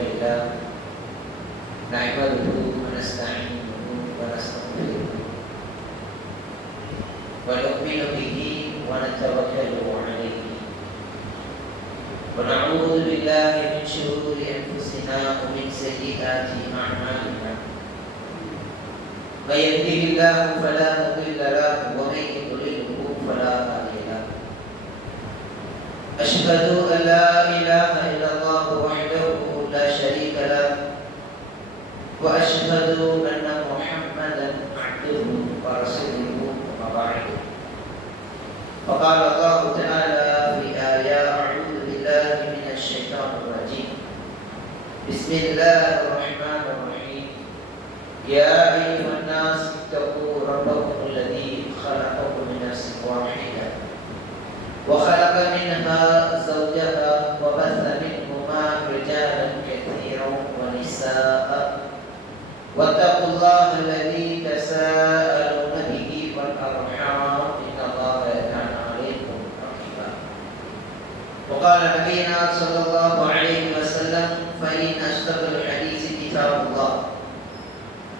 لله نحمده ونستعينه ونستغفره ونؤمن به ونتوكل عليه ونعوذ بالله من شرور أنفسنا ومن سيئات أعمالنا من يهده الله فلا مضل له ومن يضلله فلا هادي له أشهد أن لا إله إلا الله وحده لا شريك له وأشهد أن محمدا عبده ورسوله أما بعد فقال الله تعالى في آية أعوذ بالله من الشيطان الرجيم بسم الله الرحمن الرحيم يا أيها الناس اتقوا ربكم الذي خلقكم من نفس واحدة وخلق منها زوجها وبث منهما رجالا كثيرا ونساء واتقوا الله الذي تساءلون به والأرحام إن الله كان عليكم رقيبا وقال نبينا صلى الله عليه وسلم فإن أصدق الحديث كتاب الله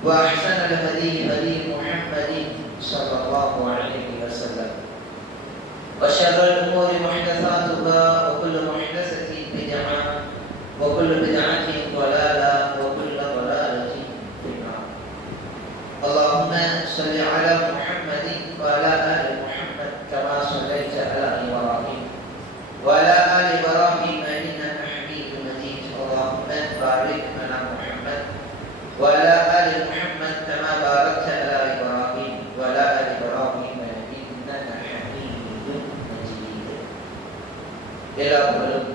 وأحسن الهدي هدي محمد صلى الله عليه وسلم وشر الأمور محدثاتها وكل محدثة بدعة وكل بدعة ضلالة وكل ضلالة في النار اللهم صل على محمد وعلى آل محمد كما صليت على إبراهيم وعلى آل إبراهيم إنك حميد مجيد اللهم بارك على محمد وعلى آل محمد كما باركت على إبراهيم وعلى آل إبراهيم إنك حميد مجيد إلى قلوب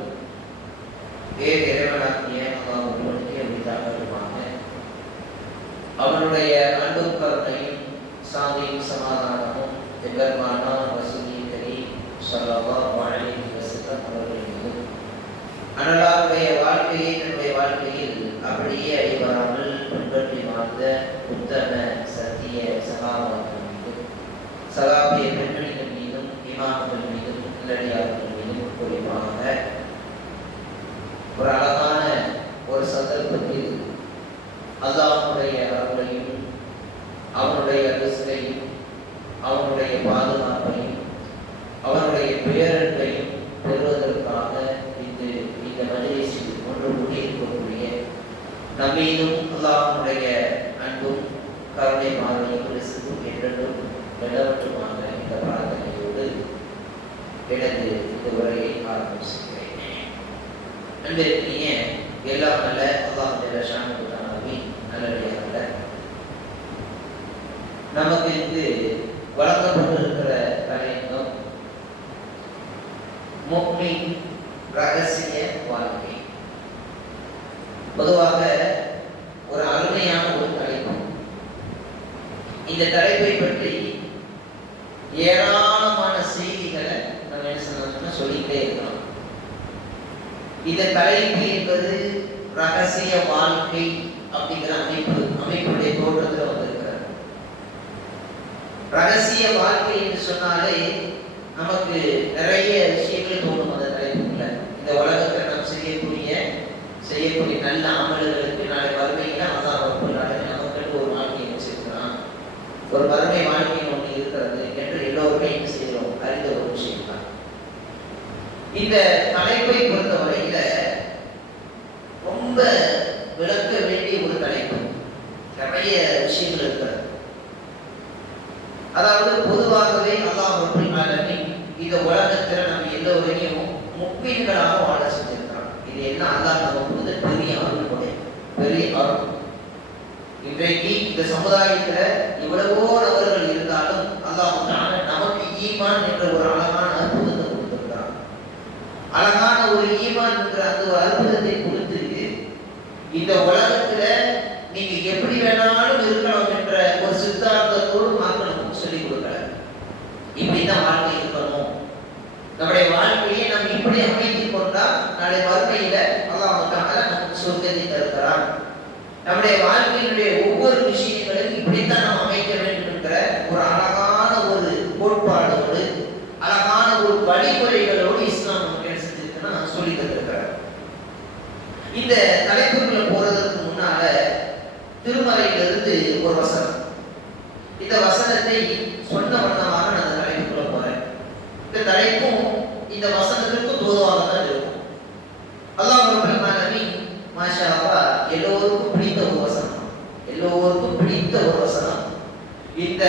இறைவனாகிய அல்லாஹ் ஒருவனுக்கே உரித்தாகட்டுமாக. அவனுடைய அன்பும் கருணையும் சாந்தியும் சமாதானமும் எம்பெருமானார் ரசூலுல் கரீம் ஸல்லல்லாஹு அலைஹி வஸல்லம் அவர்கள் மீதும் அன்னலாருடைய வாழ்க்கையை நம்முடைய வாழ்க்கையில் அப்படியே அடிபடாமல் பின்பற்றி வாழ்ந்த உத்தம சத்திய சகாபாக்கள் மீதும் சகாபிய பெண்மணிகள் மீதும் இமாம்கள் மீதும் நல்லடியார்கள் மீதும் குறிப்பாக ஒரு அழகான ஒரு சந்தர்ப்பத்தில் அல்லாஹ்வுடைய அருளையும் அவனுடைய ரிஸ்கையும் அவனுடைய பாதுகாப்பையும் அவனுடைய பேரன்பையும் பெறுவதற்காக இந்த மஜ்லிஸில் ஒன்று கூடியிருக்கக்கூடிய நம்மீதும் அல்லாஹ்வுடைய அன்பும் கருணை மாறும் ரிஸ்க்கும் என்றும் நிலவட்டுமாக இந்த பிரார்த்தனையோடு எனது இந்த உரையை ஆரம்பம் செய்கிறேன். அன்பிற்குரிய எல்லாம் நல்ல அல்லாஹ் ஜல்ல ஷானுஹு தஆலாவின் நல்லடியார்களே, நமக்கு இங்கு வழங்கப்பட்டிருக்கிற தலையங்கம் முஃமின் ரகசிய வாழ்க்கை. பொதுவாக ஒரு அருமையான ஒரு தலைப்பு. இந்த தலைப்பை பற்றி ஏராளமான செய்திகளை நம்ம என்ன சொன்னோம்னா சொல்லிக்கிட்டே இருக்கிறோம். இந்த தலைப்பு என்பது ரகசிய வாழ்க்கை அப்படிங்கிற அமைப்புடைய தோற்றத்தில் வந்திருக்கிறது. ரகசிய வாழ்க்கை என்று சொன்னாலே நமக்கு நிறைய விஷயங்கள் தோணும். அந்த தலைப்புல இந்த உலகத்தில் நாம் செய்யக்கூடிய நல்ல அமல்களுக்கு நாளை வறுமையில அதான் நமக்கு ஒரு வாழ்க்கையை வச்சிருக்கிறான், ஒரு வறுமை வாழ்க்கை ஒன்று இருக்கிறது என்று எல்லோருமே என்ன செய்கிறோம் அறிந்த ஒரு விஷயம் தான். இந்த தலைப்பை பொறுத்தவரையில ரொம்ப விளக்க வேண்டிய ஒரு தலைப்பு. நிறைய விஷயங்கள் இருக்கிறது. அதாவது பொதுவாகவே அல்லாஹ் ரப்பல் ஆலமீன் இந்த உலகத்தில் நம்ம எல்லோரையும் முஃமின்களாக வாழ செஞ்சிருக்கிறான். இது என்ன அல்லாஹ் நமக்கு பெரிய அருள், பெரிய அருள். இன்றைக்கு இந்த சமுதாயத்துல எவ்வளவோ நபர்கள் இருந்தாலும் அல்லாஹ் நமக்கு ஈமான் என்ற ஒரு அழகான அற்புதத்தை கொடுத்திருக்கிறான். அழகான ஒரு ஈமான் என்ற அந்த ஒரு அற்புதத்தை கொடுத்து இந்த உலகத்துல நீங்க எப்படி வேணாலும் இருக்கலாம் என்ற ஒரு சித்தாந்தத்தோடு மக்களுக்கு சொல்லிக் கொடுக்கிறார். இப்படிதான் வாழ்க்கை இருக்கணும், நம்முடைய வாழ்க்கையை நம்ம இப்படி அமைத்துக் கொண்டால் நாளை மறுமையில அல்லாஹ் தஆலா நமக்கு சொர்க்கத்தை தருகிறான். நம்முடைய வாழ்க்கையினுடைய ஒவ்வொரு விஷயங்களையும் இப்படித்தான் நாம் அமைக்க வேண்டும் என்கிற ஒரு அழகான ஒரு கோட்பாடோடு அழகான ஒரு வழிமுறைகளோடு இஸ்லாம் நமக்கு என்ன செஞ்சிருக்குன்னா சொல்லி தந்திருக்கிறார். இந்த தலைப்பு திருமறையிலிருந்து ஒரு வசனம். இந்த வசனத்தை சொன்ன வண்ணமாக நான் அந்த தலைப்புக்குள்ள போறேன். இந்த தலைப்பும் இந்த வசனத்திற்கு தோதுவாக தான் இருக்கும். அல்லாஹ் ரப்பல் ஆலமீன் மாஷா அல்லாஹ் எல்லோருக்கும் பிடித்த ஒரு வசனம், எல்லோருக்கும் பிடித்த ஒரு வசனம். இந்த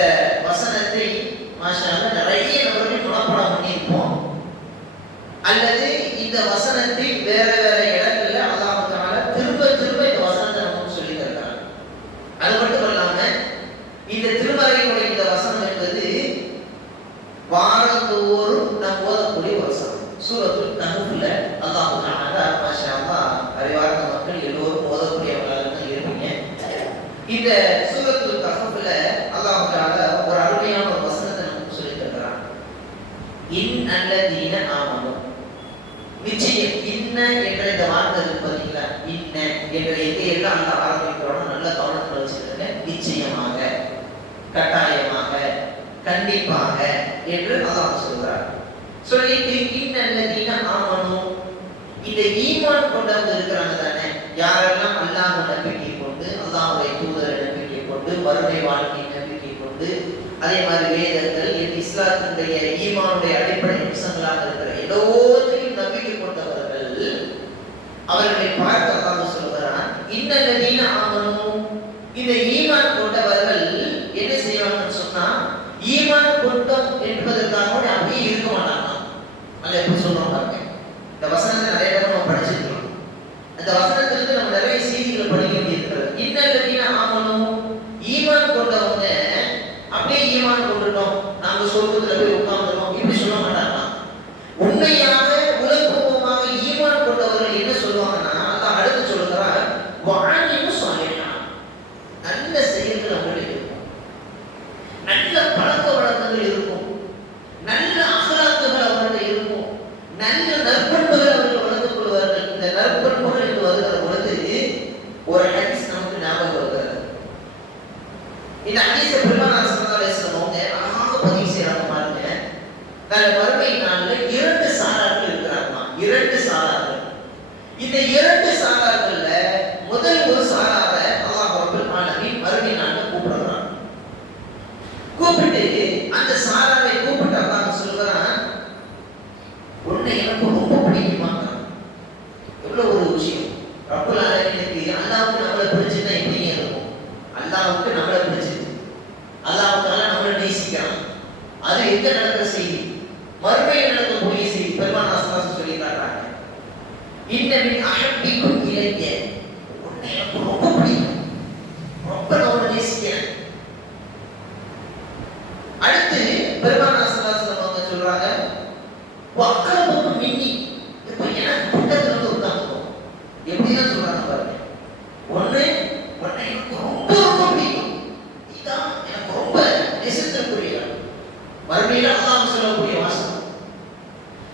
வசனத்தை மாஷா அல்லாஹ் நிறைய நபர்கள் மனப்பாடம் பண்ணியிருப்போம், அல்லது இந்த வசனத்தை வேற வேற இடங்கள்ல அல்லாஹ் தஆலா திரும்ப திரும்ப இந்த வசனத்தை நமக்கு சொல்லி தருகிறார். அது மட்டும் இல்லாம இந்த திருமறையினுடைய இந்த வசனம் என்பது வாரந்தோறும் நாம் ஓதக்கூடிய ஒரு வசனம். சூரத்துல் கஹ்ஃப்ல அல்லாஹ் தஆலா மாஷா அல்லாஹ் அறிவார்ந்த மக்கள் எல்லோரும் ஓதக்கூடியவர்களாக தான் இருப்பீங்க. இந்த சூரத்துல் கஹ்ஃப்ல அல்லாஹ் தஆலா ஒரு அருமையான ஒரு வசனத்தை நமக்கு சொல்லி தருகிறார். இன் அல்லதீன ஆமனு, நிச்சயம் இன்ன என்ற இந்த வார்த்தை இருக்கு பாத்தீங்களா, இன்ன என்ற எல்லாம் அந்த ஆரம்பிக்கிறோம். நல்ல கவனத்தில் வச்சுருங்க. நிச்சயமாக, கட்டாயமாக, கண்டிப்பாக என்று அல்லாஹ் சொல்றார். சொல்லிட்டு இன்னல்லதீன ஆமனு, இந்த ஈமான் கொண்டவங்க இருக்கிறாங்க தானே, யாரெல்லாம் அல்லாஹ் நம்பிக்கை கொண்டு, அல்லாஹ்வுடைய தூதரை நம்பிக்கை கொண்டு, மறுமை வாழ்க்கை நம்பிக்கை கொண்டு, அதே மாதிரி வேதங்கள் இஸ்லாத்தினுடைய ஈமானுடைய அடிப்படை அம்சங்களாக இருக்கிற எல்லோரையும் நம்பிக்கை கொண்டவர்கள், அவர்களை பார்த்து அல்லாஹ் சொல்கிறான் இன்னல்லதீன ஆமனு, இந்த ஈமான் கொண்டவர்கள் என்ன செய்வாங்கன்னு சொன்னா, ஈமான் கொண்டோம் என்பதற்காக அப்படியே இருக்க மாட்டாங்க. அதை எப்படி சொல்றோம் பாருங்க. இந்த வசனத்தை நிறைய பேர் நம்ம படிச்சிருக்கோம். அந்த வசனத்திலிருந்து நம்ம நிறைய செய்திகளை படிக்க வேண்டியிருக்கிறது. இன்னல்லதீன ஆமனு, ஈமான் கொண்டவங்க அப்படியே ஈமான் கொண்டுட்டோம், நாங்க சொர்க்கத்துல போய் உட்கார்ந்துட்டோம் இப்படி சொல்ல மாட்டாங்க. உண்மையாக உலகமாக ஈமான் கொண்டவர்கள் என்ன சொல்லுவாங்கன்னா, அல்லாஹ் அடுத்து சொல்லுகிறார் வஅமிலு ஸாலிஹாத், நல்ல செயல்கள் அவங்களுக்கு இருக்கும், நல்ல பழக்க வழக்கங்கள் இருக்கும், நல்ல அகலாக்குகள் அவர்களிடம் இருக்கும், நல்ல நற்பண்புகள் அவர்கள் வளர்த்துக் கொள்வார்கள். இந்த நற்பண்புகள் என்று வருகிற பொழுது ஒரு ஹதீஸ் நமக்கு ஞாபகம் வருகிறது. இந்த ஹதீஸை பெருமானார் ஸல்லல்லாஹு அலைஹி வஸல்லம் அவங்க அழகாக பதிவு செய்யறாங்க பாருங்க. நாளை மறுமை நாள்ல இரண்டு சாரார்கள் இருக்கிறாங்க, இரண்டு சாரார்கள். இந்த இரண்டு சாரார்கள்ல முதல் ஒரு சாராரை அல்லாஹ் ரப்பல் ஆலமீன் மறுமை நாள்ல கூப்பிடுறான். கூப்பிட்டு அந்த சாராரை கூப்பிட்டு அல்லாஹ் சொல்றான், உன்னை எனக்கு ரொம்ப பிடிக்குமா. எவ்வளவு ஒரு விஷயம். ரப்பல் ஆலமீனுக்கு அல்லாஹ்வுக்கு நம்மளை பிடிச்சிட்டா எப்படிங்க இருக்கும்? அல்லாஹ்வுக்கு நம்மளை பிடிச்சிருக்கு, அல்லாஹ்வுக்காக நம்மளை நேசிக்கிறான். அது எங்க நடக்கிற செய்தி? மறுமையில் நடக்கக்கூடிய செய்தி. பெருமானார் ஸல்லல்லாஹு அலைஹி வஸல்லம் சொல்லி காட்டுறாங்க, இன்ன மின் அஹப்பிக்கும் இலைய, உன்னை எனக்கு ரொம்ப பிடிக்கும், ரொம்ப நான் உன்னை நேசிக்கிறேன். அடுத்து பெருமானார் ஸல்லல்லாஹு அலைஹி வஸல்லம் அவங்க சொல்றாங்க, வஅக்ரமுக்கும் மின்னி, இப்போ எனக்கு பக்கத்துல வந்து உட்கார்ந்துக்கோ. எப்படிதான் சொல்றாங்க பாருங்க. ஒண்ணு, உன்னை எனக்கு ரொம்ப ரொம்ப பிடிக்கும், இதான் எனக்கு ரொம்ப நேசத்திற்குரியவன். மறுமையில அல்லாஹ் சொல்லக்கூடிய வாசகம்.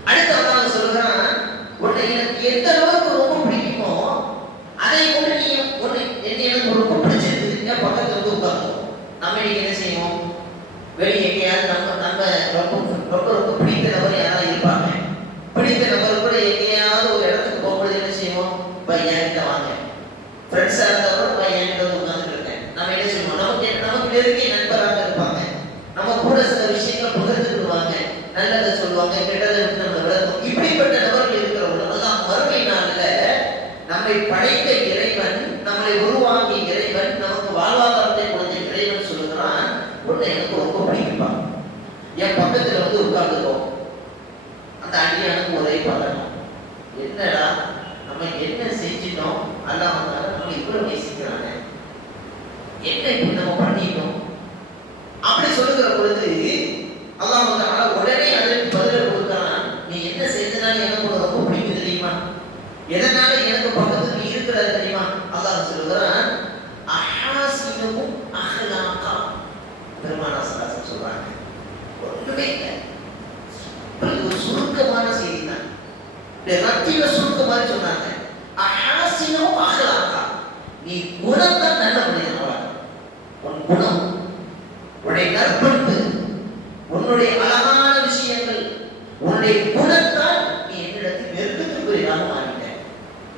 அடுத்து அல்லாஹ் சொல்றான், உன்னை எனக்கு எந்த அளவுக்கு ரொம்ப பிடிக்குமோ அதை கூட நீ உன்னை என்னை எனக்கு ரொம்ப பிடிச்சிருக்கு, என் பக்கத்துல வந்து உட்கார்ந்துக்கோ. நம்ம இன்னைக்கு என்ன செய்வோம்? வெளியே எங்கேயாவது நம்ம நம்ம ரொம்ப ரொம்ப ரொம்ப பிடித்த நபர் யாராவது இருப்பாங்க. பிடித்த நபர் கூட எங்கேயாவது ஒரு இடத்துக்கு போகும்போது என்ன செய்வோம்? என்கிட்ட வாங்க. ஃப்ரெண்ட்ஸா இருந்தாலும் என்கிட்ட வந்து உட்கார்ந்துட்டு இருக்கேன். நம்ம என்ன செய்வோம்? நமக்கு நெருங்கிய நண்பராக இருப்பாங்க, நம்ம கூட சில விஷயங்கள் பகிர்ந்துக்குவாங்க, நல்லதை சொல்லுவாங்க, கெட்டதை விட்டு நம்ம விளக்கும். இப்படிப்பட்ட நபர்கள் இருக்கிறவங்க அல்லாஹ் மறுமை நாளில் நம்மை படைத்த இறைவன், நம்மளை உருவாக்கிய இறைவன், நமக்கு வாழ்வாதாரத்தை கொடுத்த இறைவன் சொல்லுகிறான், உன்னை எனக்கு ரொம்ப பிடிக்கும்பா, என் பக்கத்துல வந்து உட்கார்ந்துக்கோ. அந்த அடியானுக்கு ஒரே பலனும், என்னடா நம்ம என்ன செஞ்சிட்டோம், அல்லாஹ் நம்ம இவ்வளவு நேசிக்கிறாங்க, என்ன இப்படி நம்ம பண்ணிட்டோம் அப்படி சொல்லுகிற பொழுது அல்லாஹ் தஆலா உடனே அதற்கு பதில் கொடுக்கிறான், நீ என்ன செஞ்சனால எனக்கு ரொம்ப பிடிக்கும் தெரியுமா, எதனால எனக்கு பக்கத்துல நீ இருக்கிற தெரியுமா. அல்லாஹ் சொல்லுகிறான், அஹாசினுக்கும் அஹ்லாகா. பெருமானார் ஸல்லல்லாஹு அலைஹி வஸல்லம் சொல்றாங்க, ஒன்றுமே இல்லை, ஒரு சுருக்கமான செய்தி தான், ரத்தின சுருக்க மாதிரி சொன்னாங்க. அஹாசினுக்கும் அஹ்லாகா, நீ குணம் தான் நல்ல மனிதனாக, உன் குணம், உன்னுடைய நற்பண்பு, உன்னுடைய அழகான விஷயங்கள், உன்னுடைய குணத்தால் நீ என்னிடத்தில் நெருக்கத்துக்குரியதாக மாறிட்ட.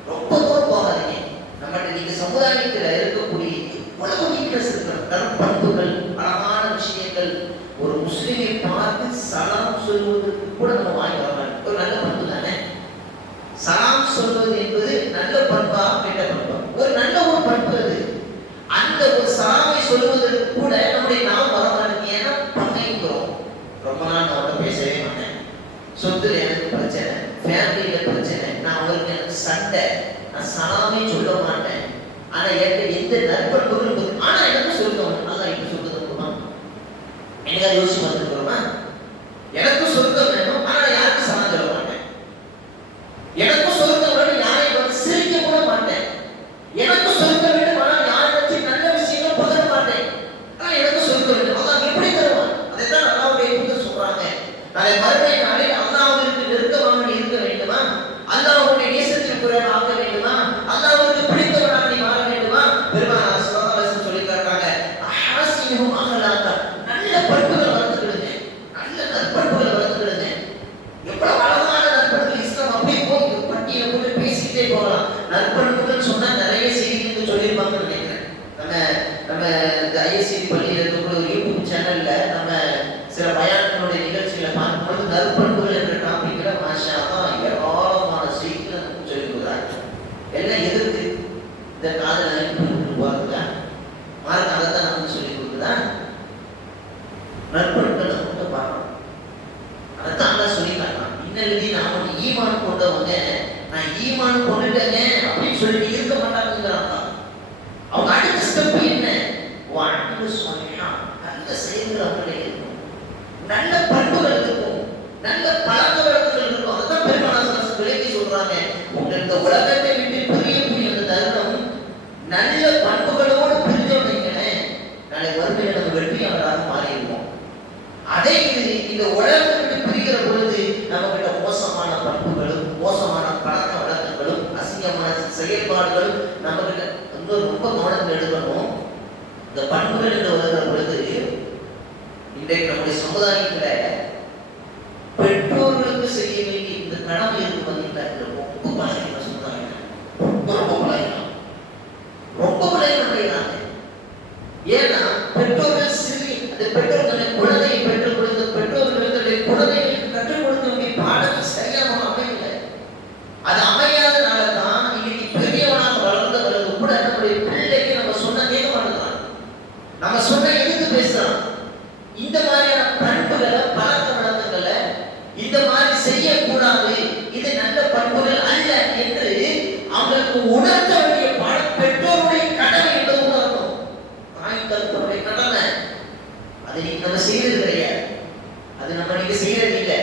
ரொம்ப தூரம் போகாதீங்க. நம்மகிட்ட நீங்க சமுதாயத்தில் இருக்கக்கூடிய எவ்வளவு நற்பண்புகள், அழகான விஷயங்கள். ஒரு முஸ்லிமை பார்த்து சலாம் சொல்வதற்கு கூட நம்ம வாங்கி வரலாம். ஒரு நல்ல பண்பு தானே. சலாம் சொல்வது என்பது நல்ல பண்பா கெட்ட பண்பா? ஒரு நல்ல ஒரு பண்பு அது. அந்த ஒரு சலாமை சொல்வதற்கு கூட நம்முடைய நாம் வரமாட்டேங்க. ஏன்னா பகைங்கிறோம். ரொம்ப நாள் நான் அவட்ட பேசவே மாட்டேன், சொத்துல எனக்கு பிரச்சனை, ஃபேமிலியில பிரச்சனை, நான் அவருக்கு எனக்கு சண்டை, நான் சலாமே சொல்ல மாட்டேன். ஆனா எந்த நற்பண்புகளும் ஆனா எனக்கு சொல்லணும். அதான் எப்படி சொல்றது முடியுமா? எனக்கு அதை யோசிச்சு பார்த்துருக்கிறோமா? எனக்கு சொர்க்கம் வேணும், ஆனா யாருக்கும் சலாம் சொல்ல மாட்டேன். எனக்கும் சொர்க்கம் வேணும், யாரையும் வந்து சிரிக்க கூட மாட்டேன். எனக்கும் சொர்க்கம் வேண்டும், ஆனால் யாரை பற்றி நல்ல விஷயங்கள் பகிர மாட்டேன். ஆனா எனக்கு சொர்க்கம் வேண்டும். அதான் எப்படி தருவான்? அதைத்தான் அல்லாஹ்வுடைய தூதர் சொல்றாங்க. நாளை மறுமை நாளில் அல்லாஹ்விற்கு நெருக்கமாக இருக்க வேண்டுமா? அல்லாஹ்வுடைய நேசத்திற்குரிய ஆக வேண்டுமா? அல்லாஹ்வுக்கு பிடித்தவனாக நீ வாழ வேண்டுமா? பெருமானார் ஸல்லல்லாஹு அலைஹி வஸல்லம் சொல்லி காட்டுறாங்க, அஹ்ஸினுஹும் அஹ்லாக, நல்ல பண்புகளை வளர்த்துக்கிடுங்க, நல்ல நற்பண்புகளை வளர்த்துக்கிடுங்க. எவ்வளவு அழகான நற்பண்புகள்! இஸ்லாம் அப்படியே போகுது, பட்டியலை போட்டு பேசிக்கிட்டே போகலாம். நற்பண்புகள் சொன்னா நிறைய செய்திகள் சொல்லியிருப்பாங்கன்னு நினைக்கிறேன். நம்ம இந்த ஐஎஸ்சி பள்ளியில் இருக்கக்கூடிய ஒரு யூடியூப் சேனல்ல நம்ம சில பயான்களுடைய நிகழ்ச்சிகளை பார்க்கும்போது நற்பண்புகள் என்ற டாபிக்ல மாஷா அல்லாஹ் ஏராளமான செய்திகளை நமக்கு சொல்லிக் கொடுக்குறாங்க. எல்லாம் எதிர்த்து இந்த காதல் அனுப்பி பாருங்க, மார்க் அதைத்தான் நமக்கு சொல்லிக் கொடுக்குதா? நற்பண்புகள் நம்ம பார்க்கணும். அதைத்தான் அல்லாஹ் சொல்லி காட்டலாம். இன்னொரு நாம ஈமான் கொண்டவங்க, நான் ஈமான் கொண்டுட்டேங்க அப்படின்னு சொல்லிட்டு இருக்க மாட்டாங்கிறாங்க. அவங்க அடுத்த ஸ்டெப் என்ன? வாழ்வு சொன்னா நல்ல செயல்கள் அவங்களே இருக்கும், நல்ல பண்புகள் இருக்கும், நல்ல பழக்க வழக்கங்கள் இருக்கும். அதான் பெருமானார் விளக்கி சொல்றாங்க, உங்க இந்த உலகத்தை விட்டு பிரியக்கூடிய அந்த தருணம் நல்ல பண்புகளோடு பிரிஞ்சோன்னே நாளை வறுமையில நம்ம வெற்றியாளராக மாறிடுவோம். அதே இந்த உலகத்தை விட்டு பிரிகிற பொழுது நம்ம கிட்ட மோசமான பண்புகளும், மோசமான பழக்க வழக்கங்களும், அசிங்கமான செயல்பாடுகளும் நம்ம கிட்ட ரொம்ப கவனத்தில் எடுக்கணும். இந்த பண்புகள் என்று வருகிற பொழுது இன்றைக்கு நம்முடைய சமுதாயத்துல பெற்றோர்களுக்கு செய்ய வேண்டிய இந்த கடமை இருக்கு பார்த்தீங்களா, ரொம்ப பலகீன சமுதாயம், ரொம்ப பலகீனம், ரொம்ப பலகீனம் அடைகிறாங்க. ஏன்னா பெற்றோர்கள் சிறிய அந்த பெற்றோர்களை குழந்தையை பெற்றுக் கொடுத்த பெற்றோர்களுடைய குழந்தைகளுக்கு கற்றுக் கொடுக்க வேண்டிய பாடங்கள் சரியாக அமையவில்லை. அது அமையாதனால தான் இன்னைக்கு பெரியவனாக வளர்ந்த பிறகு கூட நம்முடைய பிள்ளைக்கு நம்ம சொன்ன கேட்க மாட்டேங்கிறான், நம்ம சொன்ன எதிர்த்து பேசுறான். இந்த மாதிரியான பண்புகளை, பழக்க வழக்கங்களை இந்த மாதிரி செய்யக்கூடாது, இது நல்ல பண்புகள் அல்ல என்று அவங்களுக்கு உணர்த்த வேண்டிய பெற்றோருடைய கடமை என்பது உணரணும். தாய் தகப்பனுடைய கடமை. அதை நம்ம செய்யறது கிடையாது, அது நம்ம நீங்க செய்யறது இல்லை.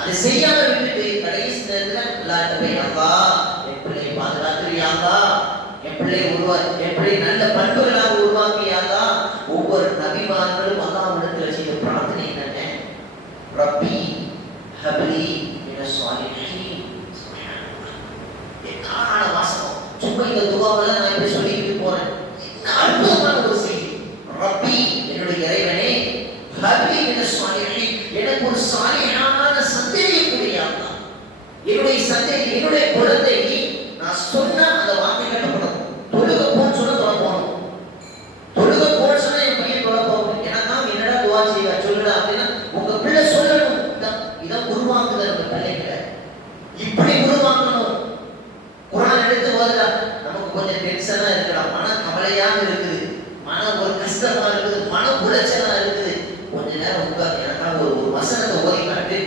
அதை செய்யாம விட்டுட்டு கடைசி நேரத்துல அல்லாஹ்ட்ட போய் அல்லாஹ் என் பிள்ளையை பாதுகாத்துறியாங்களா, என் பிள்ளையை என் பிள்ளை நல்ல பண்புகளாக உருவாக்கியாங்களா. ஒவ்வொரு நபிமார்களும் அல்லாஹ்விடத்துல செய்த பிரார்த்தனை என்னங்க? ரப்பி ஹப்லி மினஸ் ஸாலிஹீன். என்ன வாசகம்! சும்மா இந்த துஆவெல்லாம் நான் இப்படி சொல்லிட்டு போறேன். என்ன அற்புதமான ஒரு செய்தி! ரப்பி, என்னுடைய இறைவனே, ஹப்லி மினஸ் ஸாலிஹீன், எனக்கு ஒரு சாலிஹான சந்ததியை கொடுயா. என்னுடைய சந்ததி, என்னுடைய குழந்தை நான் சொன்ன அந்த வார்த்தை கட்டப்படும். தொழுக போன்னு சொன்னா தொலை போகணும், தொழுக போன்னு சொன்னா என் பையன் தொலை போகணும். எனக்காக என்னடா துவா செய்வா சொல்லுடா அப்படின்னா உங்க பிள்ளை சொல்லணும். இதான் உருவாக்குதல். அந்த பிள்ளைங்களை இப்படி உருவாக்கணும். குர்ஆன் எடுத்து வருதா, நமக்கு கொஞ்சம் டென்ஷனா இருக்கலாம், மன கவலையாக இருக்குது, மன ஒரு கஷ்டமா இருக்குது, மன உளைச்சலா இருக்குது. கொஞ்ச நேரம் உட்கார்ந்து எனக்காக ஒரு வசனத்தை ஓதி காட்டு,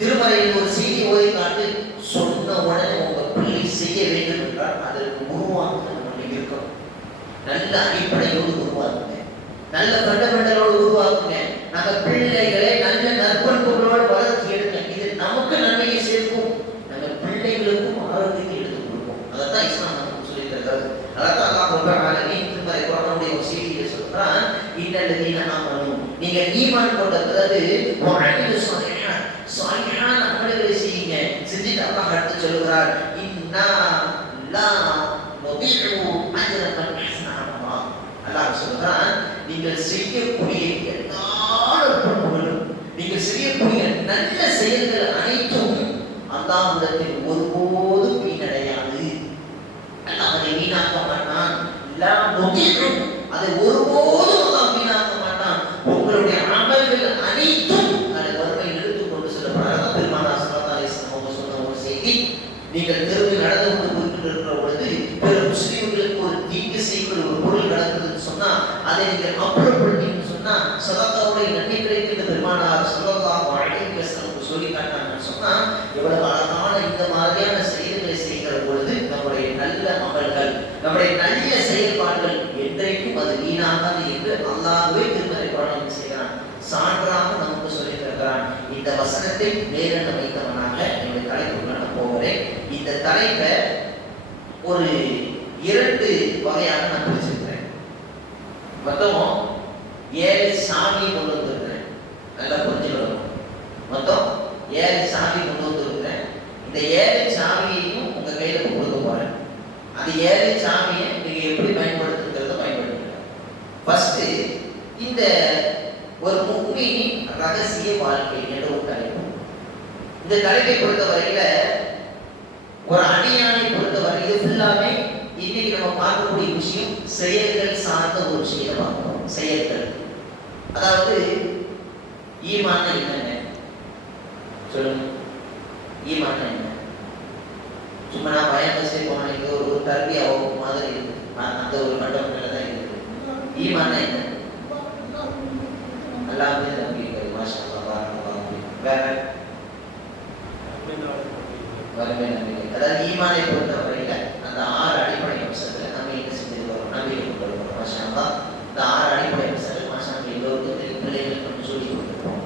திருமறையில் ஒரு செய்தி ஓதி காட்டு. சொன்ன உடனே உங்க பிள்ளை செய்ய வேண்டும் என்றால் அதற்கு உருவாக்குதல் நம்ம இருக்கணும். நல்ல அடிப்படையோடு உருவாக்குங்க, நல்ல ஃபண்டமெண்டலோடு உருவாக்குங்க. நம்ம பிள்ளைகளை நல்ல நற்பண்புகளோடு வளர்ச்சி எடுங்க. இது நமக்கு நன்மையை சேர்க்கும், நம்ம பிள்ளைகளுக்கும் ஆரோக்கியத்தை எடுத்துக் கொடுக்கும். அதைத்தான் இஸ்லாம் நமக்கு சொல்லி தருகிறது. அதான் அல்லாஹ் ரப்பல் ஆலமீன் திருமறை குர்ஆனுடைய ஒரு செய்தியை சொல்றான், இன்னல்லதீன ஆமனூ, நீங்க ஈமான் கொண்ட பிறகு வஅமிலு ஸாலிஹாத், ஸாலிஹான அமல்களை செய்யுங்க. செஞ்சுட்டு அல்லாஹ் அடுத்து சொல்கிறார், இன்னா லா நுதீஉ அஜ்ர மன் அஹ்ஸன அமலா. அல்லாஹ் சொல்றான், நீங்கள் செய்யக்கூடிய எல்லா நற்பண்புகளும், நீங்கள் செய்யக்கூடிய நல்ல செயல்கள் அனைத்தும் அல்லாஹ்விடத்தில் ஒருபோதும் வீணடையாது. அல்லாஹ் அதை வீணாக்க மாட்டான். லா நுதீஉ, அதை ஒருபோதும் தெருவில் நடந்து கொண்டு போய்கிட்டு இருக்கிற பொழுது பிற முஸ்லீம்களுக்கு ஒரு தீங்கு செய்கிற ஒரு பொருள் நடக்குதுன்னு சொன்னா அதை நீங்கள் அப்புறப்படுத்தீங்கன்னு சொன்னா சதகாவுடைய நன்மை கிடைக்கின்ற பெருமானார் ஸல்லல்லாஹு அலைஹி வஸல்லம் சொல்லி காட்டினாங்கன்னு சொன்னா எவ்வளவு அழகான இந்த மாதிரியான செயல்களை செய்கிற பொழுது நம்முடைய நல்ல அமல்கள் நம்முடைய நல்ல செயல்பாடுகள் என்றைக்கும் அது வீணாகாது என்று அல்லாஹ்வே திருமறை குர்ஆனில் செய்கிறான். சான்றாக நமக்கு சொல்லி தருகிறான். இந்த வசனத்தை நேரண்ட வைத்தவனாக என்னுடைய தலைப்புக்கு நான் போகிறேன். இந்த தலைப்பை ஒரு 2 வகையாக நான் பிரிச்சிருக்கிறேன். மொத்தம் 7 சாமி கொண்டு வந்திருக்கிறேன். நல்லா புரிஞ்சுக்கணும். மொத்தம் 7 சாமி கொண்டு வந்திருக்கிறேன். இந்த 7 சாமியையும் உங்க கையில கொடுக்க போறேன். அந்த 7 சாமியை நீங்க எப்படி பயன்படுத்துறத பயன்படுத்துங்க. ஃபர்ஸ்ட் இந்த ஒரு முஃமினின் ரகசிய வாழ்க்கை என்ற ஒரு தலைப்பு. இந்த தலைப்பை பொறுத்த வரையில ஒரு அடியானை பொறுத்த வரையில ஃபுல்லாமே இன்னைக்கு நம்ம பார்க்கக்கூடிய விஷயம் செயல்கள் சார்ந்த ஒரு விஷயத்தை பார்க்கிறோம். செயல்கள், அதாவது ஈமான் என்னங்க சொல்லுங்க. ஈமான் என்ன? சும்மா நான் பயன்படுத்தி போனேன் ஒரு தர்பியா மாதிரி இருக்கு, அந்த ஒரு மண்டபத்தில் தான் இருக்கு. ஈமான் என்ன? அல்லாஹ்வே நம்பிக்கை. மாஷா அல்லாஹ். வேற வரவே நம்பிக்கை. அதாவது ஈமானை பொறுத்த வரையில அந்த 6 அடிப்படை அம்சங்களை நம்ம என்ன செஞ்சிருக்கிறோம்? நம்பிக்கை கொண்டிருக்கிறோம். மாஷா அல்லாஹ். இந்த 6 அடிப்படை அம்சங்கள் மாஷா அல்லாஹ் எல்லோருக்கும் பிள்ளைகள் கொஞ்சம் சொல்லி கொடுத்துருக்கோம்.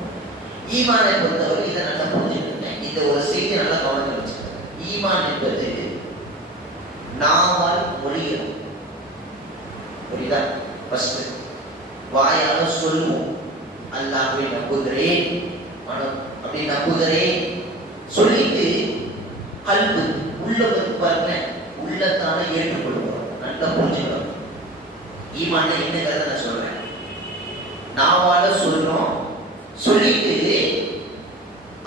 ஈமானை பொறுத்தவரை இதை நல்லா புரிஞ்சுக்கோங்க. இந்த ஒரு செய்தி நல்லா கவனத்தில் வச்சுக்கோங்க. ஈமான் என்பது நாவால் மொழியும், புரியுதா? ஃபர்ஸ்ட் வாயால சொல்லுவோம் அல்லாஹ்வை நம்புகிறேன், மனம் அப்படி நம்புகிறேன் சொல்லிட்டு கல்பு உள்ள பாருங்க, உள்ளத்தான ஏற்றுக்கொள்வோம். நல்லா புரிஞ்சுக்கணும். ஈமான் என்னங்கிறத நான் சொல்றேன். நாவால சொல்றோம், சொல்லிட்டு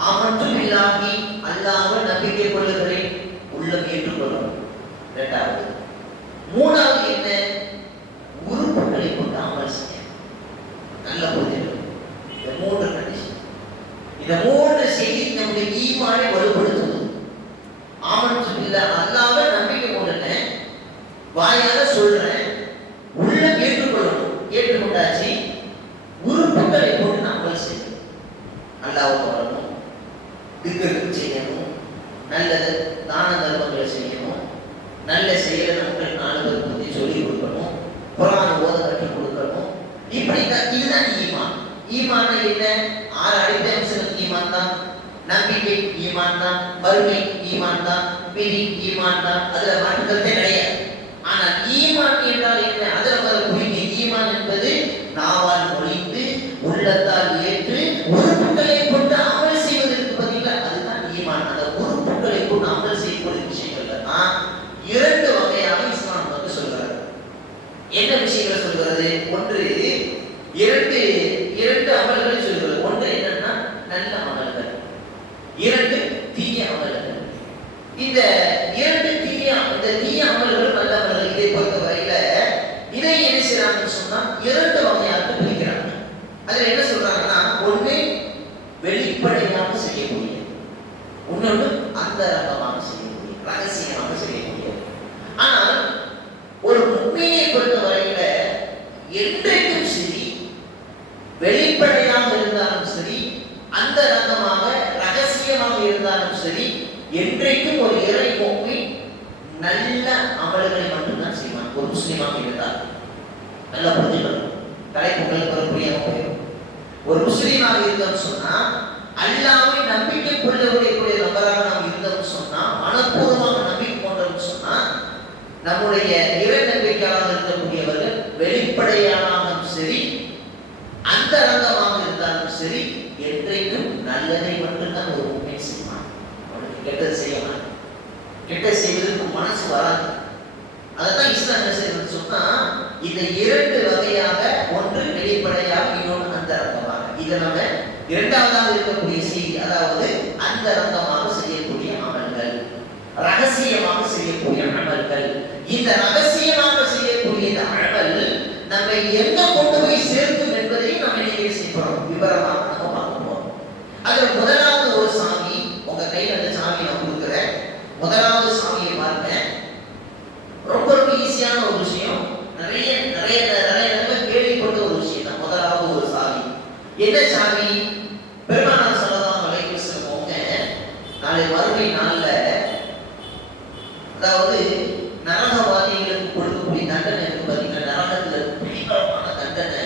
ஆமன்து பில்லாஹி அல்லாஹ்வை நம்பிக்கை கொள்ளுகிறேன், உள்ளம் ஏற்றுக்கொள்ளும். இரண்டாவது. மூணாவது என்ன? உறுப்புகளை கொண்டு அமல் செய்ய. நல்லா புரிஞ்சுக்கணும். இந்த 3 கண்டிஷன். இந்த 3 செய்தி நம்முடைய ஈமானை வலுப்படுத்துவது. ஆமன்து பில்லாஹ் அல்லாஹ்வை நம்பிக்கை கொள்ளுறேன், வாயால சொல்றேன், உள்ளம் ஏற்றுக்கொள்ளணும். ஏற்றுக்கொண்டாச்சு, உறுப்புகளை கொண்டு அமல் செய்யணும். அல்லாஹ்வை வரணும், திக்ர் செய்யணும், நல்லது தான தர்மங்களை செய்யணும், நல்ல செயலை நமக்கு 4 பேர் பற்றி சொல்லிக் கொடுக்கணும், குர்ஆன் ஓத கற்றுக் கொடுக்கணும். இப்படிதான் இதுதான் ஈமான். ஈமான் என்ன? 6 அடிப்படை அம்சங்கள் ஈமான் தான். நம்பிக்கை ஈமான் தான், வறுமை ஈமான் தான், பிரி ஈமான் தான். அதுல மாற்றுக்கிறதே கிடையாது. ஆனால் ஈமான் என்றால் என்ன? அதுல புரியுங்க. ஈமான் என்பது நாவால் மொழிந்து உள்ளத்தால் ஏற்று உறுப்புகளை கொண்டு அமல் செய்வதற்கு பதிலாக அதுதான் ஈமான். அந்த உறுப்புகளை கொண்டு அமல் செய்யக்கூடிய விஷயங்கள் தான் 2 வகையாக இஸ்லாம் வந்து சொல்றாரு. என்ன விஷயங்களை சொல்கிறது? ஒன்று இரண்டு அமல்களை சொல்கிறது. ஒன்று என்னன்னா நல்ல அமல்கள், 2 தீய அமல்கள். இந்த 2 தீய அமல்கள் நல்ல அமல்கள். இதை பொறுத்த வரையில இதை என்ன செய்யறாங்கன்னு சொன்னா 2 வகையாக பிரிக்கிறாங்க. அதுல என்ன சொல்றாங்கன்னா, ஒண்ணு வெளிப்படையாக செய்யக்கூடிய, இன்னொன்று அந்தரங்கமாக செய்யக்கூடிய, ரகசியமாக செய்யக்கூடிய. ஆனால் ஒரு முஃமினை பொறுத்த வரையில என்றைக்கும் சரி, வெளிப்படையாக இருந்தாலும் சரி, அந்தரங்கமாக ரகசியமாக இருந்தாலும் சரி, என்றைக்கும் ஒரு இறை முஃமின் நல்ல அமல்களை மட்டும்தான் செய்வான். ஒரு முஸ்லிமாக இருந்தால் நல்லா புரிஞ்சுக்கணும். தலைப்புகளுக்கு ஒரு புரியாம போயிடும். ஒரு முஸ்லிமாக இருந்தோம்னு சொன்னா, அல்லாஹ்வை நம்பிக்கை கொள்ளக்கூடிய நபராக நாம் இருந்தோம்னு சொன்னா, மனப்பூர்வமாக நம்பிக்கை கொண்டோம்னு சொன்னா, நம்முடைய இறை நம்பிக்கையாளர் இருக்கக்கூடியவர்கள் வெளிப்படையானாலும் சரி, அந்தரங்கமாக இருந்தாலும் சரி, என்றைக்கும் நல்லதை மட்டும்தான் ஒரு முஃமின் செய்வான். அவனுக்கு கெட்டது செய்யலாம், கெட்ட செய்வதற்கு மனசு வராது. அதான் இஸ்லாம் என்ன செய்யணும்னு சொன்னா, இந்த 2 வகையாக, ஒன்று வெளிப்படையாக, இன்னொன்று அந்தரங்கமாக. இதை நம்ம இரண்டாவதாக இருக்கக்கூடிய செய்தி, அதாவது அந்தரங்கமாக செய்யக்கூடிய அமல்கள், ரகசியமாக செய்யக்கூடிய அமல்கள். இந்த ரகசியமாக செய்யக்கூடிய இந்த அமல் நம்மை எங்க கொண்டு போய் சேர்க்கும் என்பதையும் நம்ம இன்னைக்கு செய்யறோம். விவரமாக நம்ம பார்க்க போறோம். அதுல முதலாவது ஒரு சாமி, உங்க கையில அந்த சாமி நான் கொடுக்குறேன். முதலாவது சாமி என்ன சாவி? பெருமானார் ஸல்லல்லாஹு அலைஹி வஸல்லம் அவங்க நாளை மறுமை நாள்ல, அதாவது நரகவாதிகளுக்கு கொடுக்கக்கூடிய தண்டனை இருக்கு பாத்தீங்கன்னா, நரகத்துல தீவிரமான தண்டனை,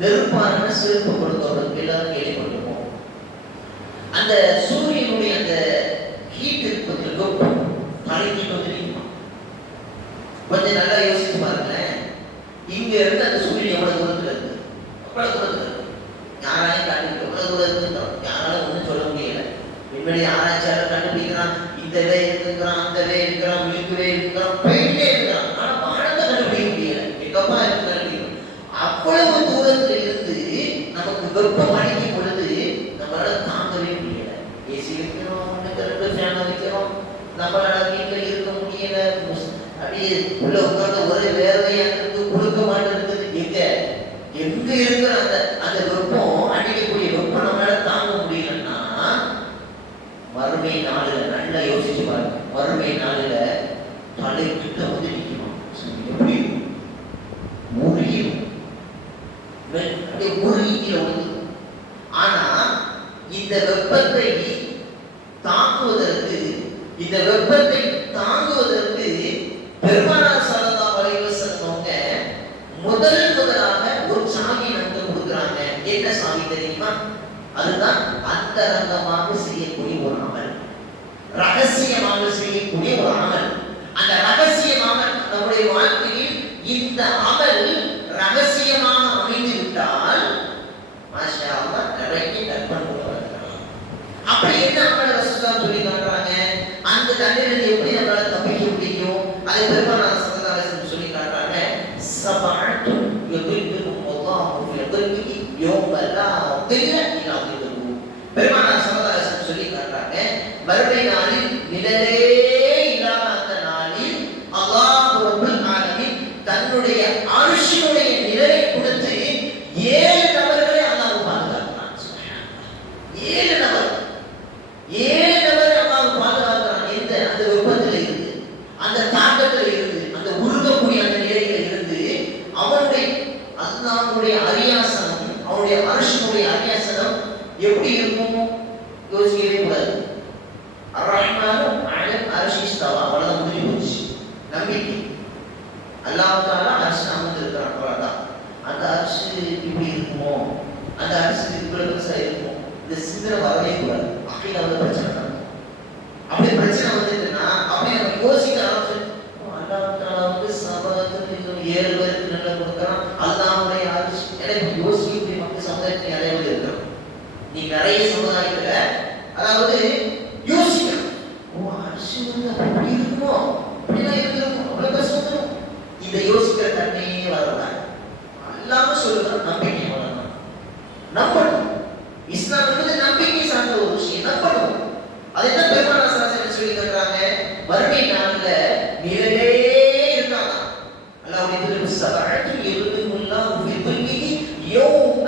நெருப்பான செருப்பு கொடுத்தவர்களுக்கு எல்லாரும் கேள்விப்பட்டிருப்போம். அந்த சூரியனுடைய அந்த ஹீட் இருப்பதற்கு தலைக்கு வந்துருக்குமா? கொஞ்சம் நல்லா யோசிச்சு பாருங்களேன். இங்க இருந்து அந்த சூரியன் எவ்வளவு தூரத்துல இருக்கு? எவ்வளவு தூரத்துல இருக்கு? யாராலையும் கண்டுபிடிக்க எவ்வளவு தூரம் இருக்குன்றோம், யாராலும் ஒன்றும் சொல்ல முடியல. விண்வெளி ஆராய்ச்சியாளர் கண்டுபிடிக்கிறான், இந்த வே இருக்கிறான், அந்த வே இருக்கிறான், மில்க் வே இருக்கிறான், போயிட்டே இருக்கிறான். ஆனா வானத்தை கண்டுபிடிக்க முடியல. எங்கப்பா இருக்கு கண்டுபிடிக்கணும். அவ்வளவு தூரத்துல இருந்து நமக்கு வெப்பம் அடிக்கும் பொழுது நம்மளால தாங்கவே முடியல. ஏசி வைக்கிறோம், ரெண்டு ஃபேன் வைக்கிறோம், நம்மளால வீட்டில் இருக்க முடியல. அப்படியே உள்ள உட்கார்ந்து ஒரே வேர்வையா இருக்கு, கொடுக்க மாட்டேங்குது. எங்க இருக்கிற அந்த அந்த வெப்பம், அடிக்கக்கூடிய வெப்பம் நம்மளால தாங்க முடியலன்னா, மறுமை நாளில் நல்லா யோசிச்சு பாருங்க. மறுமை நாளில் தலை கிட்ட வந்து நிற்கணும். எப்படி முறியும், அப்படியே முறியில வந்து. ஆனா இந்த வெப்பத்தை தாக்குவதற்கு, இந்த வெப்பத்தை தாங்குவதற்கு பெருமானார் ஸல்லல்லாஹு அலைஹி வஸல்லம் அவங்க முதலாக ஒரு சாவி நமக்கு கொடுக்குறாங்க. என்ன சாவி தெரியுமா? அதுதான் அந்தரங்கமாக செய்யக்கூடிய ஒரு அமல், ரகசியமாக செய்யக்கூடிய ஒரு அமல். அந்த ரகசியமாக நம்முடைய வாழ்க்கையில் இந்த அமல் ரகசியமாக அமைந்து விட்டால் மாஷா அல்லாஹ் நிறைய கற்பனை கொண்டு. அப்படி என்ன அமல் ரசூலுல்லாஹ் சொல்லி காட்டுறாங்க? அந்த தண்டனை எப்படி நம்மளால தப்பிக்க முடியும்? அதை பெருமானார் ஸல்லல்லாஹு அலைஹி வஸல்லம் சொல்லி காட்டுறாங்க. சபஅத்து யுதில்லுஹும் அல்லாஹு ஃபி தில்லிஹி யௌம லா தில்ல இல்லா தில்லுஹு. பெருமானார் ஸல்லல்லாஹு அலைஹி வஸல்லம் சொல்லி காட்டுறாங்க, மறுமை நாளில் நிழலே இல்லாத அந்த நாளில் அல்லாஹ் ரப்பல் ஆலமீன் தன்னுடைய அர்ஷினுடைய நிழலை கொடுத்து 7 நபர்களை அல்லாஹ் பாதுகாக்கிறான். சுப்ஹானல்லாஹ். 7 நபர் அல்லாஹ் பாதுகாக்கிறான். எந்த அந்த வெப்பத்தில் இருந்து, அந்த தாக்கத்தில் இருந்து, அந்த உருகக்கூடிய அந்த நிலையில இருந்து, அவனுடைய அல்லாஹ்வுடைய அரியாசனம், அவனுடைய அர்ஷினுடைய அரியாசனம் எப்படி இருக்கும்? யோசிக்கவே கூடாது. அர்-ரஹ்மானு அலல் அர்ஷி இஸ்தவா, அவ்வளவுதான் முடிஞ்சு போச்சு. நம்பிக்கை அல்லாஹ் தஆலா அர்ஷ் அமர்ந்திருக்கிறான், அவ்வளவுதான். அந்த அர்ஷ் இப்படி இருக்குமோ, அந்த அர்ஷ் இவ்வளவு பெருசா இருக்குமோ, இந்த சிந்தனை வரவே கூடாது. அப்படி நம்ம பிரச்சனை தான். அப்படி பிரச்சனை வந்துட்டுன்னா அப்படி நம்ம யோசிக்க ஆரம்பிச்சு, அல்லாஹ் தஆலா வந்து சபதத்துக்கு 7 பேருக்கு நல்லா கொடுக்குறான், அல்லாஹ்வுடைய அர்ஷ். எனக்கு யோசிக்கக்கூடிய மக்கள் சமுதாயத்தில் நிறைய பேர் இருக்கிறோம். நீ நிறைய சமுதாயத்துல அதாவது யோசிக்கணும், அர்ஷ் வந்து அப்படி இருக்குமோ, அப்படிலாம் இருக்குமோ, அவ்வளவு கஷ்டம். இந்த யோசிக்கிற தன்மையே வரக்கூடாது. அல்லாஹ் சொல்லுதான் நம்பிக்கை வரணும். நம்பணும். இஸ்லாம் என்பது நம்பிக்கை சார்ந்த ஒரு விஷயம். நம்பணும். அதைத்தான் பெருமானார் ஸல்லல்லாஹு அலைஹி வஸல்லம் சொல்லி தர்றாங்க. மறுமை நாள்ல நிழலே இருக்காங்க. அல்லாஹ்வுடைய திருமறை சபஅத்து யுதில்லுஹுல்லாஹு ஃபி தில்லிஹி யௌம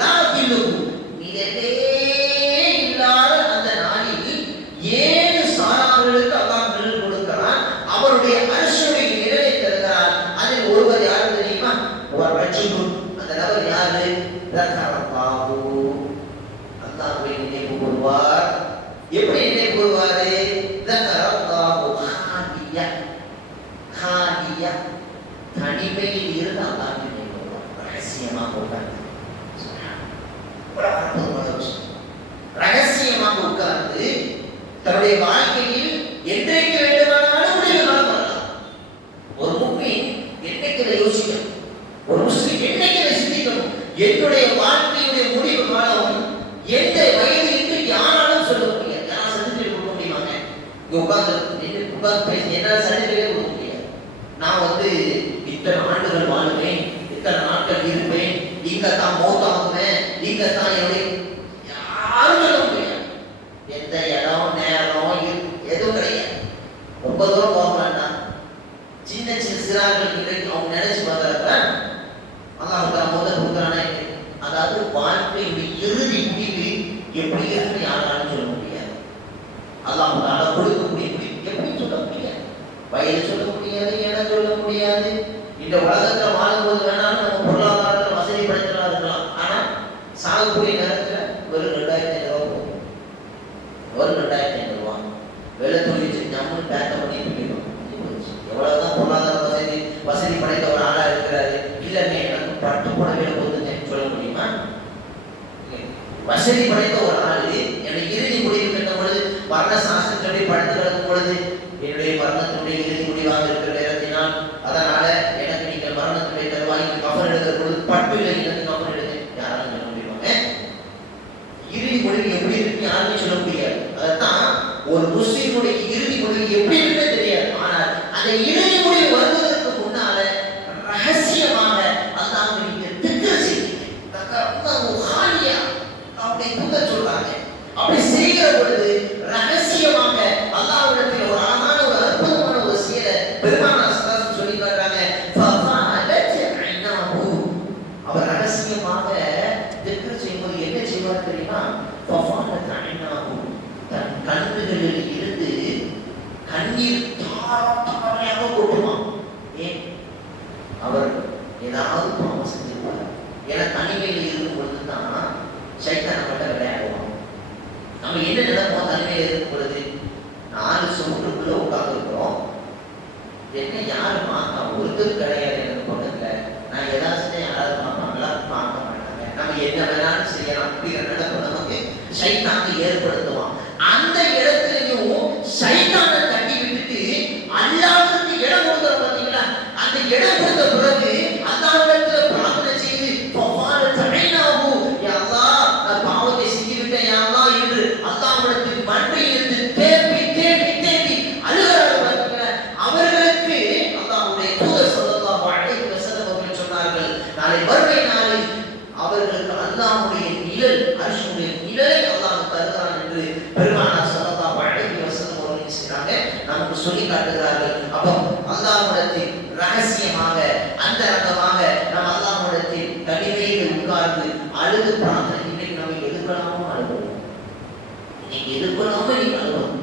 லா தில்லுஹு. நிழலே இல்லாத அந்த நாளில் 7 சாரார்களுக்கு அல்லாஹ் நிழல் கொடுக்கிறான். அவருடைய அர்ஷுடைய நிழலை தருகிறான். அதில் ஒருவர் யாரு தெரியுமா? வரஜுலுன். அந்த நபர் யாரு? தகரல்லாஹு. அல்லாஹ்வை நினைவு கூறுவார். எப்படி நினைவு கூறுவாரு? தகரல்லாஹு ஹாதியா. ஹாதியா, தனிமையில் இருந்து அல்லாஹ் நினைவு கூறுவார். ரகசியமாக உட்கார்ந்து, ரகசியமாக உட்கார்ந்து தன்னுடைய வாழ்க்கையில் என்றைக்கு வேண்டுமானாலும் முடிவு காலம் வரலாம். ஒரு முஃமின் என்னைக்கு இதை யோசிக்கணும், ஒரு முஸ்லிம் என்னைக்கு இதை சிந்திக்கணும். என்னுடைய வாழ்க்கையுடைய முடிவு காலம் எந்த வயது என்று யாராலும் சொல்ல முடியாது. யாரும் சர்டிபிகேட் கொடுக்க முடியுமாங்க? இங்க உட்கார்ந்து பேசி என்னால சர்டிபிகேட் கொடுக்க முடியாது. நான் வந்து இத்தனை ஆண்டுகள் வாழ்வேன், இத்தனை நாட்கள் இருப்பேன், இங்க தான் மௌத்தாகுவேன், இங்க தான் என்னுடைய யாரும் சொல்ல முடியாது. எந்த இடம் நேரம் எதுவும் கிடையாது. ரொம்ப தூரம் போக வேண்டாம். சின்ன சின்ன சிறார்கள் கிடைக்கும். அவங்க நினைச்சு பார்க்கறப்ப அல்லாஹ் தஆலா முதல் கொடுக்குறானே, அதாவது வாழ்க்கையுடைய இறுதி முடிவு எப்படி இருக்கு யாராலும் சொல்ல முடியாது. அல்லாஹ் தஆலா கொடுக்கக்கூடிய எப்படி சொல்ல முடியாது. வயது சொல்ல முடியாது, இடம் சொல்ல முடியாது. இந்த உலகத்துல வாழும்போது வேணாலும் நம்ம பொருளாதாரத்தில் வசதி படைத்தலாம் இருக்கலாம். ஆனா வசதி படைத்த ஒரு ஆளு என்னுடைய இறுதி முடிவு கட்டும் பொழுது மரண சாஸ்திரத்தினுடைய படுத்து கிடக்கும் பொழுது என்னுடைய மரணத்தினுடைய இறுதி முடிவாக இருக்கிற நேரத்தினால் அதனால எனக்கு நீங்கள் மரணத்தினுடைய தருவாய்க்கு கவர் எடுக்கிற பொழுது பட்டுல எனக்கு கவர் எடுத்து யாராலும் சொல்ல முடியுவாங்க? இறுதி முடிவு எப்படி இருக்கு யாருமே சொல்ல முடியாது. அதான் ஒரு முஸ்லிமுடைய இறுதி முடிவு எப்படி இருக்குன்னு தெரியாது. ஆனால் அந்த இறுதி முடிவு வருவதற்கு முன்னால ரகசியமாக அல்லாஹ் நீங்க திக்ர் செய்யுங்க. அப்படி தூக்க சொல்றாங்க. அப்படி செய்கிற பொழுது ரகசியமாக அல்லாஹ்விடத்தில் ஒரு அழகான ஒரு அற்புதமான ஒரு செயலை பெருமானார் ஸல்லல்லாஹு அலைஹி வஸல்லம் சொல்லி காட்டுறாங்க. அவர் ரகசியமாக திக்ர் செய்யும்போது என்ன செய்வார் தெரியுமா? தன் கண்களில் இருந்து கண்ணீர் தாராளமாக கொட்டுவான். ஏன்? அவர் ஏதாவது பாவம் செஞ்சிருப்பார். ஏன்னா தனிமையில் இருக்கும் பொழுதுதான் சைத்தான பட்ட விளையாடுவான். நம்ம என்ன நினைப்போம்? தனிமையில் இருக்கும் பொழுது 4 சுவற்றுக்குள்ள உட்கார்ந்து இருக்கிறோம். என்ன யாரு பார்க்க ஒருத்தர் கிடையாது. எனக்கு பக்கத்துல நான் ஏதாவது யாராவது பார்ப்பாங்களா? பார்க்க மாட்டாங்க. நம்ம என்ன வேணாலும் செய்யலாம் அப்படிங்கிற நினைப்பு நமக்கு சைத்தானை ஏற்படுத்துவான். அந்த இடத்துலயும் சைத்தானை தட்டி விட்டுட்டு அல்லாஹ்வுக்கு இடம் கொடுக்கிற பார்த்தீங்களா? அந்த இடம் கொடுத்த பிறகு அல்லாஹ்விடத்துல பிரார்த்தனை செய்து பாவத்தை செஞ்சு விட்டேன் யா அல்லாஹ் என்று அல்லாஹ்விடத்தில் மன்றியிருந்து தேம்பி தேம்பி தேம்பி அழுகிறார்கள் பார்த்தீங்களா? அவர்களுக்கு அல்லாஹ்வுடைய தூதர் ஸல்லல்லாஹு அலைஹி வஸல்லம் அவர்கள் சொன்னார்கள், நாளை மறுமை நாளில் அவர்களுக்கு அல்லாஹ்வுடைய நிழல், அர்ஷுடைய நிழலை அல்லாஹ் தருகிறான் என்று பெருமானார் ஸல்லல்லாஹு அலைஹி வஸல்லம் அவர்கள் செய்றாங்க, நமக்கு சொல்லி காட்டுகிறார்கள். அப்போ அல்லாஹ்விடத்தில் ரகசியமாக அந்தரங்கமாக நாம் அல்லாஹ்விடத்தில் தனிமையில் உட்கார்ந்து அழுது பிரார்த்தனை. இன்னைக்கு நம்ம எதுக்கலாமோ அழுவோம். இன்னைக்கு எதுக்கலாமோ நீங்க அழுவோம்.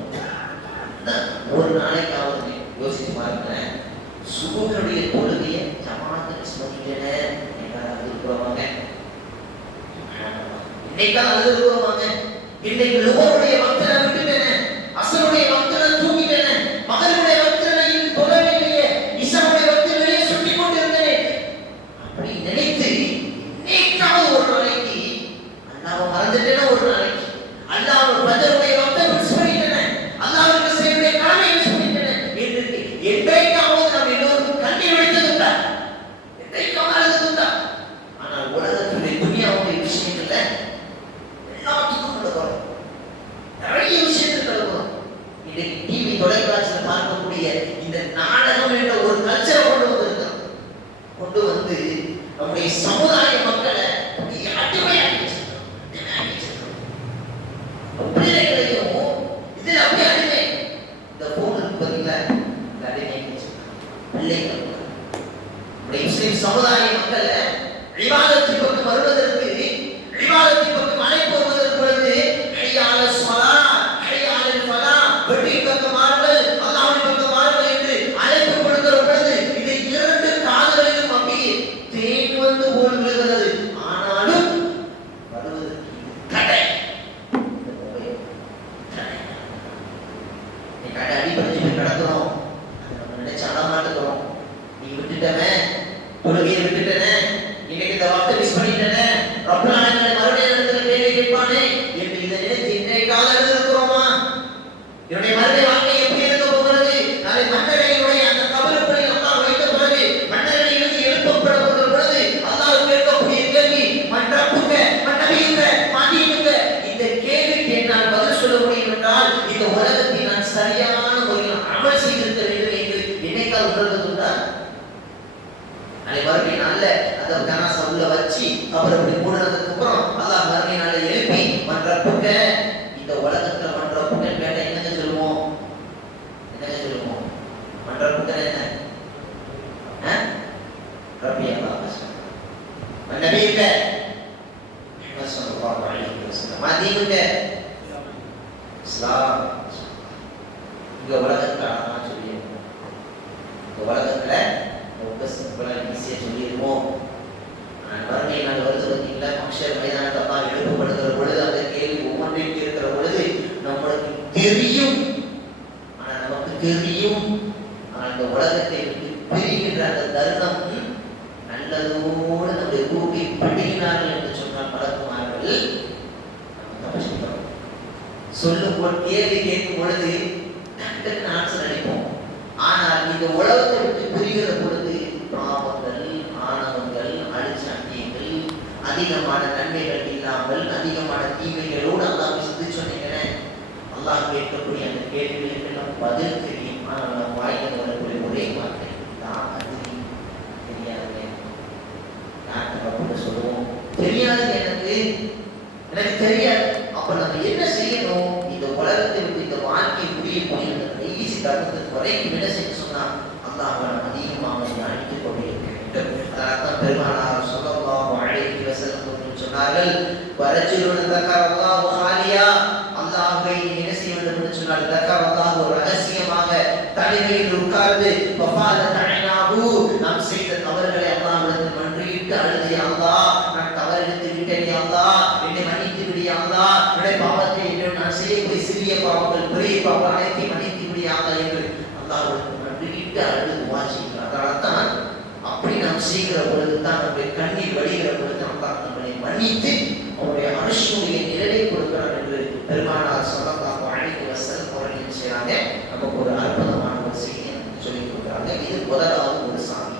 ஒரு நாளைக்காவது யோசிச்சு பாருங்க. சுபுனுடைய தொழுகையை ஜமாத்தை மிஸ் பண்ணிட்டேன் யாராவது இருக்கிறவங்க இன்னைக்கு அழுதுருவாங்க. இன்னைக்கு லுஹருடைய வக்தனை விட்டுட்டேன், அஸ்ருடைய வக்தனை தூக்கிட்டேன், மகருடைய வக்தனை இன்னும் தொழவில்லையே, இஷாவுடைய வக்தனை வெளியே சுற்றிக் கொண்டிருந்தேன் அப்படி நினைத்து இன்னைக்காவது ஒரு நாளைக்கு அல்லாஹ்வை மறந்துட்டேன்னா ஒரு நாளைக்கு அல்லாஹ் ஃபஜ்ருடைய வக்தனை மிஸ் பண்ணிட்டேன், அல்லாஹ்வுக்கு செய்யக்கூடிய கடமையை மிஸ் பண்ணிட்டேன் என்று என்றைக்காவது நாம் எல்லோரும் கண்ணீர் வடித்ததுண்டா? என்றைக்காவது அழுததுண்டா? ஆனால் உலகத்துடைய துனியாவுடைய விஷயங்கள்ல எல்லாத்துக்கும் நடக்கும். நிறைய விஷயங்கள் நடக்கும். இன்னைக்கு டிவி தொலைக்காட்சியில் பார்க்கக்கூடிய இந்த நாடகம் என்ற ஒரு கல்ச்சரை கொண்டு வந்திருக்கிறோம். கொண்டு வந்து நம்முடைய சமுதாய மக்களை அடிமையாக்கி வச்சிருக்கிறோம். பிள்ளைகளையும் இதுல அப்படியே அடிமை. இந்த போன் இருக்கு பார்த்தீங்களா? இந்த அடிமையாக்கி வச்சிருக்கிறோம் பிள்ளைகள். நம்முடைய முஸ்லிம் சமுதாய மக்களை இபாதத்தின் பக்கம் வருவதற்கு, இபாதத்தின் பக்கம் அழைப்பு வருவதற்கு பொழுது ஹையால ஸலாத், ஹையால ஃபலாஹ், வெற்றியின் பக்கம் வாருங்கள், அல்லாஹ்வின் பக்கம் வாருங்கள் என்று அழைப்பு கொடுக்கிற பொழுது இதை 2 காதுகளிலும் அப்படியே தேன் வந்து போல் விழுகிறது. ஆனாலும் வருவதற்கு தடை. நீ கடை அடிப்படை போய் கிடக்கிறோம், அதை நம்ம நினைச்சு அடமாட்டுக்கிறோம். நீ விட்டுட்டமே, தொழுகையை விட்டுட்டனே, இன்னைக்கு இந்த வார்த்தை மிஸ் பண்ணிட்டனே, ரப்பல் ஆலமீன் மறுபடியும் இடத்துல கேள்வி கேட்பானே என்று இதை நினைத்து இன்றைக்காக இருக்கிறோமா? என்னுடைய மறுபடிய வாழ்க்கை எப்படி இருக்க போகிறது? நாளை மன்னரையுடைய அந்த கபருக்குள்ளே அல்லாஹ் வைத்த பிறகு மன்னரையிலிருந்து எழுப்பப்படுகிற பொழுது அல்லாஹ் கேட்கக்கூடிய கேள்வி மன்றப்புங்க மன்னபியுங்க மாதியுங்க. இந்த கேள்விக்கு என்னால் பதில் சொல்ல முடியும் என்றால் இந்த உலகத்தை நான் சரியான முறையில் அமல் செய்திருக்க வேண்டும் என்று என்னைக்கால் உணர்வதுண்டா? நாளை மறுபடிய நாள்ல அந்த ஜனாசா உள்ள வச்சு அவர் அப்படி மூடினதுக்கு அப்புறம் அல்லாஹ் மறுபடிய நாளை எழுப்பி மன்றப்புங்க, இந்த உலகத்துல மன்றப்புங்க கேட்ட என்னங்க சொல்லுவோம்? என்னங்க சொல்லுவோம்? மன்றப்புங்க என்ன? ரப்பி அல்லாஹ் நபியுங்க ஸல்லல்லாஹு அலைஹி வஸல்லம் மாதீங்க இஸ்லாம். இந்த உலகத்துல நான் சொல்லியிருக்கோம், இந்த உலகத்துல ரொம்ப சிம்பிளா ஈஸியா சொல்லியிருக்கோம். மறுமை நாள் வருது பார்த்தீங்களா? மக்ஷர் மைதானத்தப்பா எழுப்பப்படுகிற பொழுது அந்த கேள்வி ஒவ்வொன்றையும் கேட்கிற பொழுது நம்மளுக்கு தெரியும், ஆனா நமக்கு தெரியும், ஆனால் இந்த உலகத்தை விட்டு பிரிகின்ற அந்த தருணம் நல்லதோடு நம்முடைய ரூபை படுகினார்கள் என்று சொன்னால் பழக்குமார்கள். சொல்லும் போது கேள்வி கேட்கும் பொழுது டக்குன்னு ஆன்சர் அளிப்போம். ஆனால் இந்த உலகத்தை விட்டு பிரிகிற பொழுது பாவங்கள், ஆணவங்கள், அழிச்சாட்டியங்கள், அதிகமான நன்மைகள் இல்லாமல் அதிகமான தீமைகளோடு அல்லாஹ் சிந்திச்சு சொன்னீங்கன்னா அல்லாஹ் கேட்கக்கூடிய அந்த கேள்விகளுக்கெல்லாம் பதில் தெரியும். ஆனால் நம்ம வாய்க்கு வரக்கூடிய ஒரே வார்த்தை தான் அது தெரியாது. யார்கிட்ட சொல்லுவோம் தெரியாது, எனக்கு தெரியாது. அப்ப நம்ம என்ன செய்யணும்? இந்த உலகத்தை விட்டு இந்த வாழ்க்கை முடியக்கூடிய ஈஸி தருணத்துக்கு வரைக்கும் என்ன செய்ய சொன்னா அல்லாஹ் நம்ம அதிகமாக அழைத்துக் கொண்டிருக்க. அதனால்தான் பெருமானார் ஸல்லல்லாஹு அலைஹி வஸல்லம் சொன்னார்கள், வரஜுலுன் தக்கரல்லாஹு ஹாலியா, அல்லாஹ்வை என்ன செய்ய வேண்டும் என்று சொன்னால் தக்கரல்லாஹு ரகசியமாக தனிமையில் உட்கார்ந்து ஃபஃபாலத் ஐனாஹு, நாம் செய்த தவறுகளை அல்லாஹ்விடத்தில் மன்றிட்டு அழுது, அல்லாஹ் நான் தவறிழைத்து விட்டேன், அல்லாஹ் என்னை மன்னித்து விடு, அல்லாஹ் என்னுடைய பாவத்தை நான் செய்யக்கூடிய சிறிய பாவங்கள் பெரிய பாவங்கள் அனைத்தையும் மன்னித்து விடு அல்லாஹ் என்று அல்லாஹ்விடத்தில் மன்றிட்டு அழுது துஆ செய்கிறார். அதனால்தான் அப்படி நாம் செய்கிற பொழுது தான் நம்முடைய கண்ணீர் வடிகிற பொழுது அல்லாஹ் நம்மை மன்னித்து அவருடைய அரசுடைய நிழலை கொடுக்கிறார் என்று பெருமானார் ஸல்லல்லாஹு அலைஹி வஸல்லம் அவர்கள் செய்றாங்க. நமக்கு ஒரு அற்புதமான ஒரு செய்தியை சொல்லிக் கொடுக்குறாங்க. இது முதலாவது ஒரு சாமி.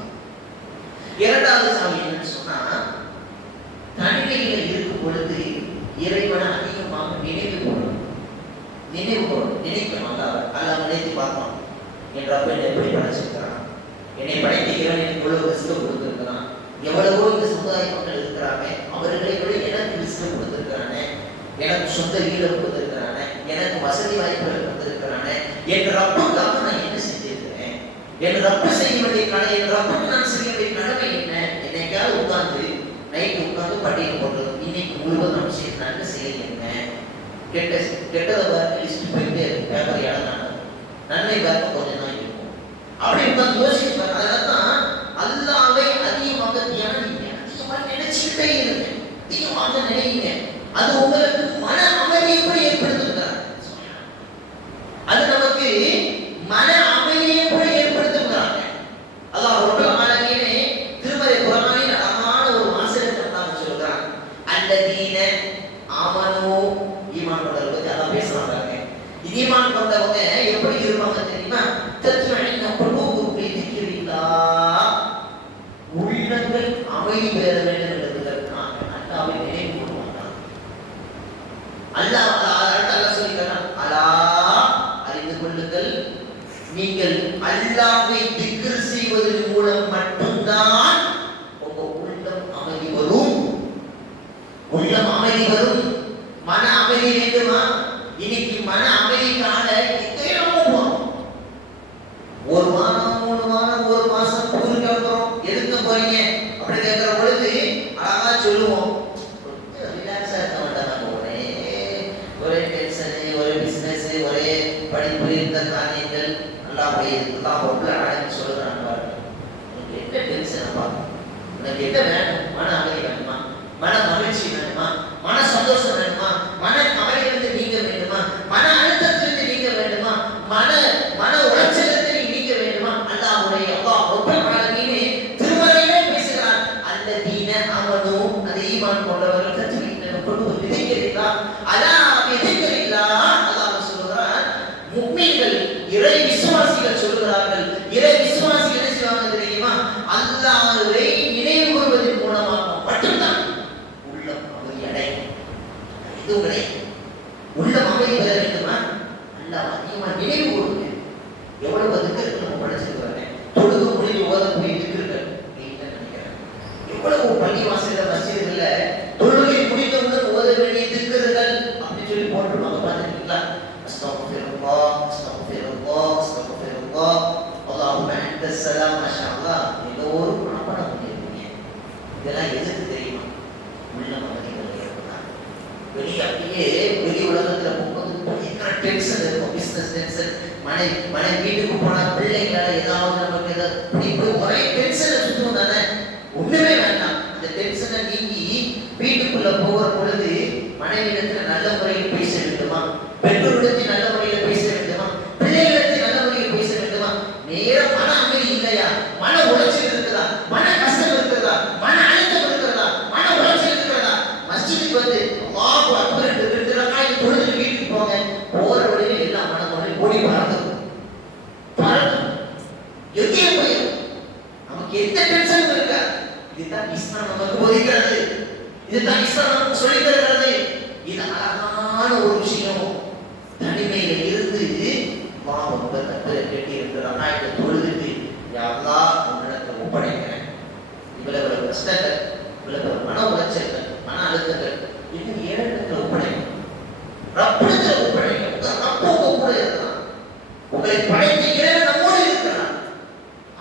இரண்டாவது சாமி என்னன்னு சொன்னா, தனிமையில் இருக்கும் பொழுது இறைவனை அதிகமாக நினைக்கணும். நினைக்கணும். அல்லாஹ் நினைத்து பார்க்கணும். என் ரப்ப என்னை எப்படி படைச்சிருக்கிறான், என்னை படைத்த இறைவன் எனக்கு இவ்வளவு ரிஸ்க் கொடுத்திருக்கிறான், எவ்வளவோ இந்த சமுதாய மக்கள் இருக்கிறாங்க, அவர்களை விட எனக்கு ரிஸ்க் கொடுத்திருக்கிறானே, எனக்கு சொந்த வீடு கொடுத்திருக்கிறானே, எனக்கு வசதி வாய்ப்புகள் கொடுத்திருக்கிறானே, என் ரப்புக்காக நான் என்ன செஞ்சிருக்கிறேன், என் ரப்பு செய்ய வேண்டிய கடமை, என் ரப்புக்கு நான் செய்ய வேண்டிய கடமை என்ன? என்னைக்காவது உட்கார்ந்து நைட்டு உட்கார்ந்து பட்டியல் போடுறது, இன்னைக்கு முழுவதும் நம்ம செய்ய நன்மை செய்யலைங்க, கெட்டதை பார்த்து லிஸ்ட் போயிட்டே இருக்கு, பேப்பர் இடம் நன்மை பார்க்க கொஞ்சம் தான் இருக்கும். அப்படி உட்கார்ந்து யோசிப்பாங்க. அதனால தான் அல்லாஹ்வை அதிகமாக தியானிங்க, அதிகமாக நினைச்சுக்கிட்டே இருங்க, அதிகமாக நினைங்க. அது உங்களுக்கு மன அமைதியை ஏற்படுத்துகிறார். அது நமக்கு மன அமைதியை கூட ஏற்படுத்துகிறாங்க. அல்லாஹ் ரப்பல் ஆலமீனே திருமறை குர்ஆனில் அழகான ஒரு வாசகத்தை அல்லாஹ் சொல்றான். அல்லதீன ஆமனு, ஈமான் கொண்டவங்க பத்தி அல்லாஹ் பேசுறாங்க. ஈமான் கொண்டவங்க எப்படி இருப்பாங்க தெரியுமா? தத்மஇன்னு குலூபுஹும் பிதிக்ரில்லாஹ், உள்ளங்கள் அமைதி பெற வேண்டும் என்பதற்காக அல்லாஹ்வை நினைவு கூறுவாங்க. அல்லாஹ் சொல்லிக்கிறான், அல்லாஹ் அறிந்து கொள்ளுங்கள், நீங்கள் அல்லாஹ்வை திக்ர் செய்வதன் மூலம் மட்டும்தான் உங்க உள்ளம் அமைதி வரும். உள்ளம் அமைதி வரும். மன அமைதி வேண்டுமா? இன்னைக்கு மன அமைதிக்காக எங்கேயோ போறோம். ஒரு வாரம், 3 வாரம், 1 மாசம் ஊருக்கு போறோம். எதுக்கு போறீங்க அப்படி கேட்கிற பொழுது அழகா சொல்லுவோம், ரிலாக்ஸா இருக்க மாட்டாங்க. ஒரே டென்ஷன், ஒரே பிசினஸ், ஒரே படிப்பு, இந்த காரியங்கள் எல்லாம் சொல்லுறாங்க. உனக்கு என்ன டென்ஷன் பாருங்க, உனக்கு என்ன வேணும்? மன அமைதி வேணுமா? மன மகிழ்ச்சி வேணுமா? மன சந்தோஷம் வேணுமா? மன கவலையிலிருந்து நீங்க வேண்டுமா? மன அழுத்தத்திலிருந்து நீங்க வேண்டுமா? மன உளைச்சலிலிருந்து நீங்க வேண்டுமா? அல்லாஹ்வுடைய அல்லாஹ் ரப்பல் ஆலமீனே திருமறையிலே பேசுகிறார். அல்லதீன ஆமனு, அது ஈமான் கொண்டவர்கள் தத்மஇன்னு குலூபுஹும் பிதிக்ரில்லாஹ், அலா பிதிக்ரில்லாஹ். அல்லாஹ் சொல்றார், முஃமின்கள் இறை விசுவாசிகள் சொல்கிறார்கள். இறை விசுவாசிகள் என்ன செய்வாங்க தெரியுமா? அல்லாஹ்வை நினைவு கூறுவதன் மூலமாக மட்டும்தான் உள்ளம் அமைதி அடையும். இது உள்ளம் அமைதி பெற வேண்டுமா? அல்லாஹ் அதிகமாக நினைவு கூறுங்க. எவ்வளவு திக்ருக்கு நம்ம படிச்சிருக்காங்க, தொழுது முடிவு ஓதக்கூடிய திக்ருக்கள் நினைக்கிறேன். எவ்வளவு பள்ளிவாசல்ல மஸ்ஜிதுல தொழுகை முடிந்தவுடன் ஓத வேண்டிய திக்ருக்கள் அப்படி சொல்லி போட்டுருவாங்க. பார்த்துருக்கீங்களா? அஸ்தக்ஃபிருல்லாஹ், அஸ்தக்ஃபிருல்லாஹ், அஸ்தக்ஃபிருல்லாஹ், அல்லாஹும்ம அன்தஸ் ஸலாம், மாஷாஅல்லாஹ். எல்லோரும் மனப்பாடம் பண்ணிருக்கீங்க. இதெல்லாம் எதுக்கு தெரியுமா? உள்ளம் அமைதி ஏற்படுறாங்க. அப்படியே வெளி உலகத்துல போகும்போது பயங்கர டென்ஷன் இருக்கும். பிசினஸ் டென்ஷன், மனை வீட்டுக்கு போனா பிள்ளைங்களால ஏதாவது நமக்கு ஏதாவது ஒரே டென்ஷனை சுத்தம் தானே. ஒண்ணுமே வேண்டாம். அந்த டென்ஷனை நீங்கி வீட்டுக்குள்ள போகிற பொழுது மனைவிடத்துல நல்ல முறையில் பேச வேண்டுமா? பெற்றோரிடத்தில் நல்ல முறையில் பேச வேண்டுமா? பிள்ளைகளிடத்தில் நல்ல முறையில் பேச வேண்டுமா? நேரம் மன அமைதி இல்லையா? மன உளைச்சல் இருக்கிறதா? மன கஷ்டம் இருக்கிறதா? மன அழுத்தம் இருக்கிறதா? மன உளைச்சல் இருக்கிறதா? மஸ்ஜிதுக்கு வந்து அல்லாஹு அக்பர் என்று 2 ரக்காத் தொழுது வீட்டுக்கு போங்க. எங்கே போயிடும், நமக்கு எந்த டென்ஷனும் இருக்கா. இதுதான் இஸ்லாம் நமக்கு போதிக்கிறது, இதுதான் இஸ்லாம் நமக்கு சொல்லித் தருகிறது. இது அழகான ஒரு விஷயம். தனிமையில இருந்து கட்டி இருக்கிறான். நான் இதை தொழுதுட்டு யாரெல்லாம் உன்னிடத்தை ஒப்படைக்கிறேன். இவ்வளவு கஷ்டங்கள், இவ்வளவு மன உளைச்சல்கள், மன அழுத்தங்கள் இன்னும் ஏழு ஒப்படைக்கும். ரப்பிடத்தில் ஒப்படைக்கும். ரப்போங்க கூட இருக்கிறான். உங்களை படைத்திருக்கிற நம்மோடு இருக்கிறான்.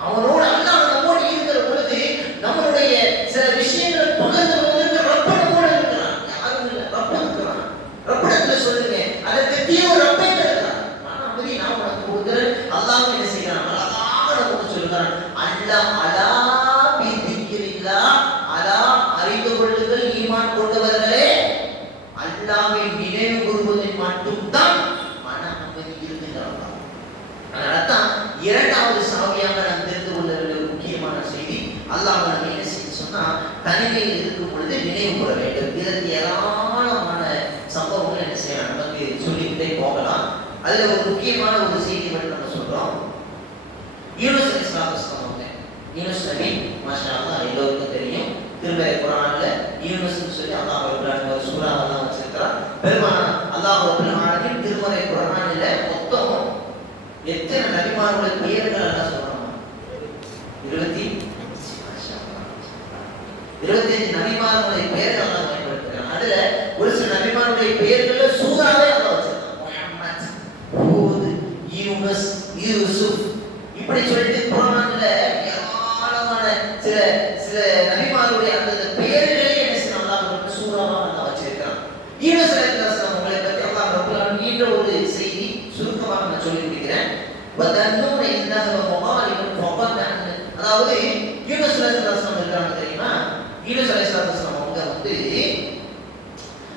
அவனோடு அல்லாஹ் நம்மோடு இருக்கிற பொழுது நம்மளுடைய சில விஷயங்களை பகிர்ந்து ரப்ப நம்மோடு இருக்கிறான். யாரும் இல்லை, ரப்ப இருக்கிறான். ரப்பிடத்துல சொல்லுங்க, அதற்கு தீவிர ரப்பே இருக்கிறான். அமைதி நான் உனக்கு கொடுக்கிறேன். அல்லாஹ் என்ன செய்யறான், அழகாக நமக்கு சொல்லுகிறான். அல்லாஹ் அலா பிதிக்கிறில்லா, அலா அறிந்து கொள்ளுங்கள் ஈமான் கொண்டவர்களே, அல்லாஹ்வை நினைவு கூறுவதில் மட்டும்தான் மன அமைதி இருக்குங்கிறான். அதனால்தான் இரண்டாவது சாவியாக நாம் தெரிந்து கொள்ள வேண்டிய முக்கியமான செய்தி, அல்லாஹ் நம்ம என்ன செய்ய சொன்னா, தனிமையில் இருக்கும் பொழுது நினைவு கூற வேண்டும். இதற்கு ஏராளமான சம்பவங்கள் என்ன செய்யலாம், நமக்கு சொல்லிக்கிட்டே போகலாம். அதுல ஒரு முக்கியமான ஒரு செய்தி மட்டும் நம்ம சொல்றோம். யூனுஸ் அலைஹிஸ்ஸலாம் அவங்க, யூனுஸ் நபி மாஷா அல்லாஹ் எல்லோருக்கும் தெரியும். திருமறை குர்ஆன்ல யூனுஸ்னு சொல்லி அல்லாஹ் ரப்பல் ஒரு சூறாவெல்லாம் வச்சிருக்கிறான். பெருமானா அல்லாஹ் ரப்பல் ஆலமீன் திருமறை குர்ஆனில மொத்தம் எத்தனை நபிமார்களுடைய பெயர்கள் எல்லாம் சொல்றாங்க? 25 நபிமார்களுடைய பெயர்கள் எல்லாம் பயன்படுத்துறாங்க. அதுல ஒரு சில நபிமார்களுடைய பெயர்கள சூறாவே அல்லாஹ் வச்சிருக்கான். முஹம்மத், ஹூத், யூனுஸ், யூசுப் இப்படி சொல்லிட்டு குர்ஆன்ல ஏராளமான சில சில நபிமார்களுடைய அந்த பெயர்களே என்ன செய்யணும், அல்லாஹ் சூறாவா அல்லாஹ் வச்சிருக்கான். யூனுஸ் அலைஹிஸ்ஸலாம் உங்களை பற்றி அல்லாஹ் ரப்பல் ஆலமீன் ஒரு செய்தி சுருக்கமாக நான் சொல்லி முடிக்கிறேன். வதன்னூன இன்னஹு முகாலிபுன் ஃபகதன், அதாவது யூனுஸ் அலைஹிஸ்ஸலாம் இருக்காங்க தெரியுமா? யூனுஸ் அலைஹிஸ்ஸலாம்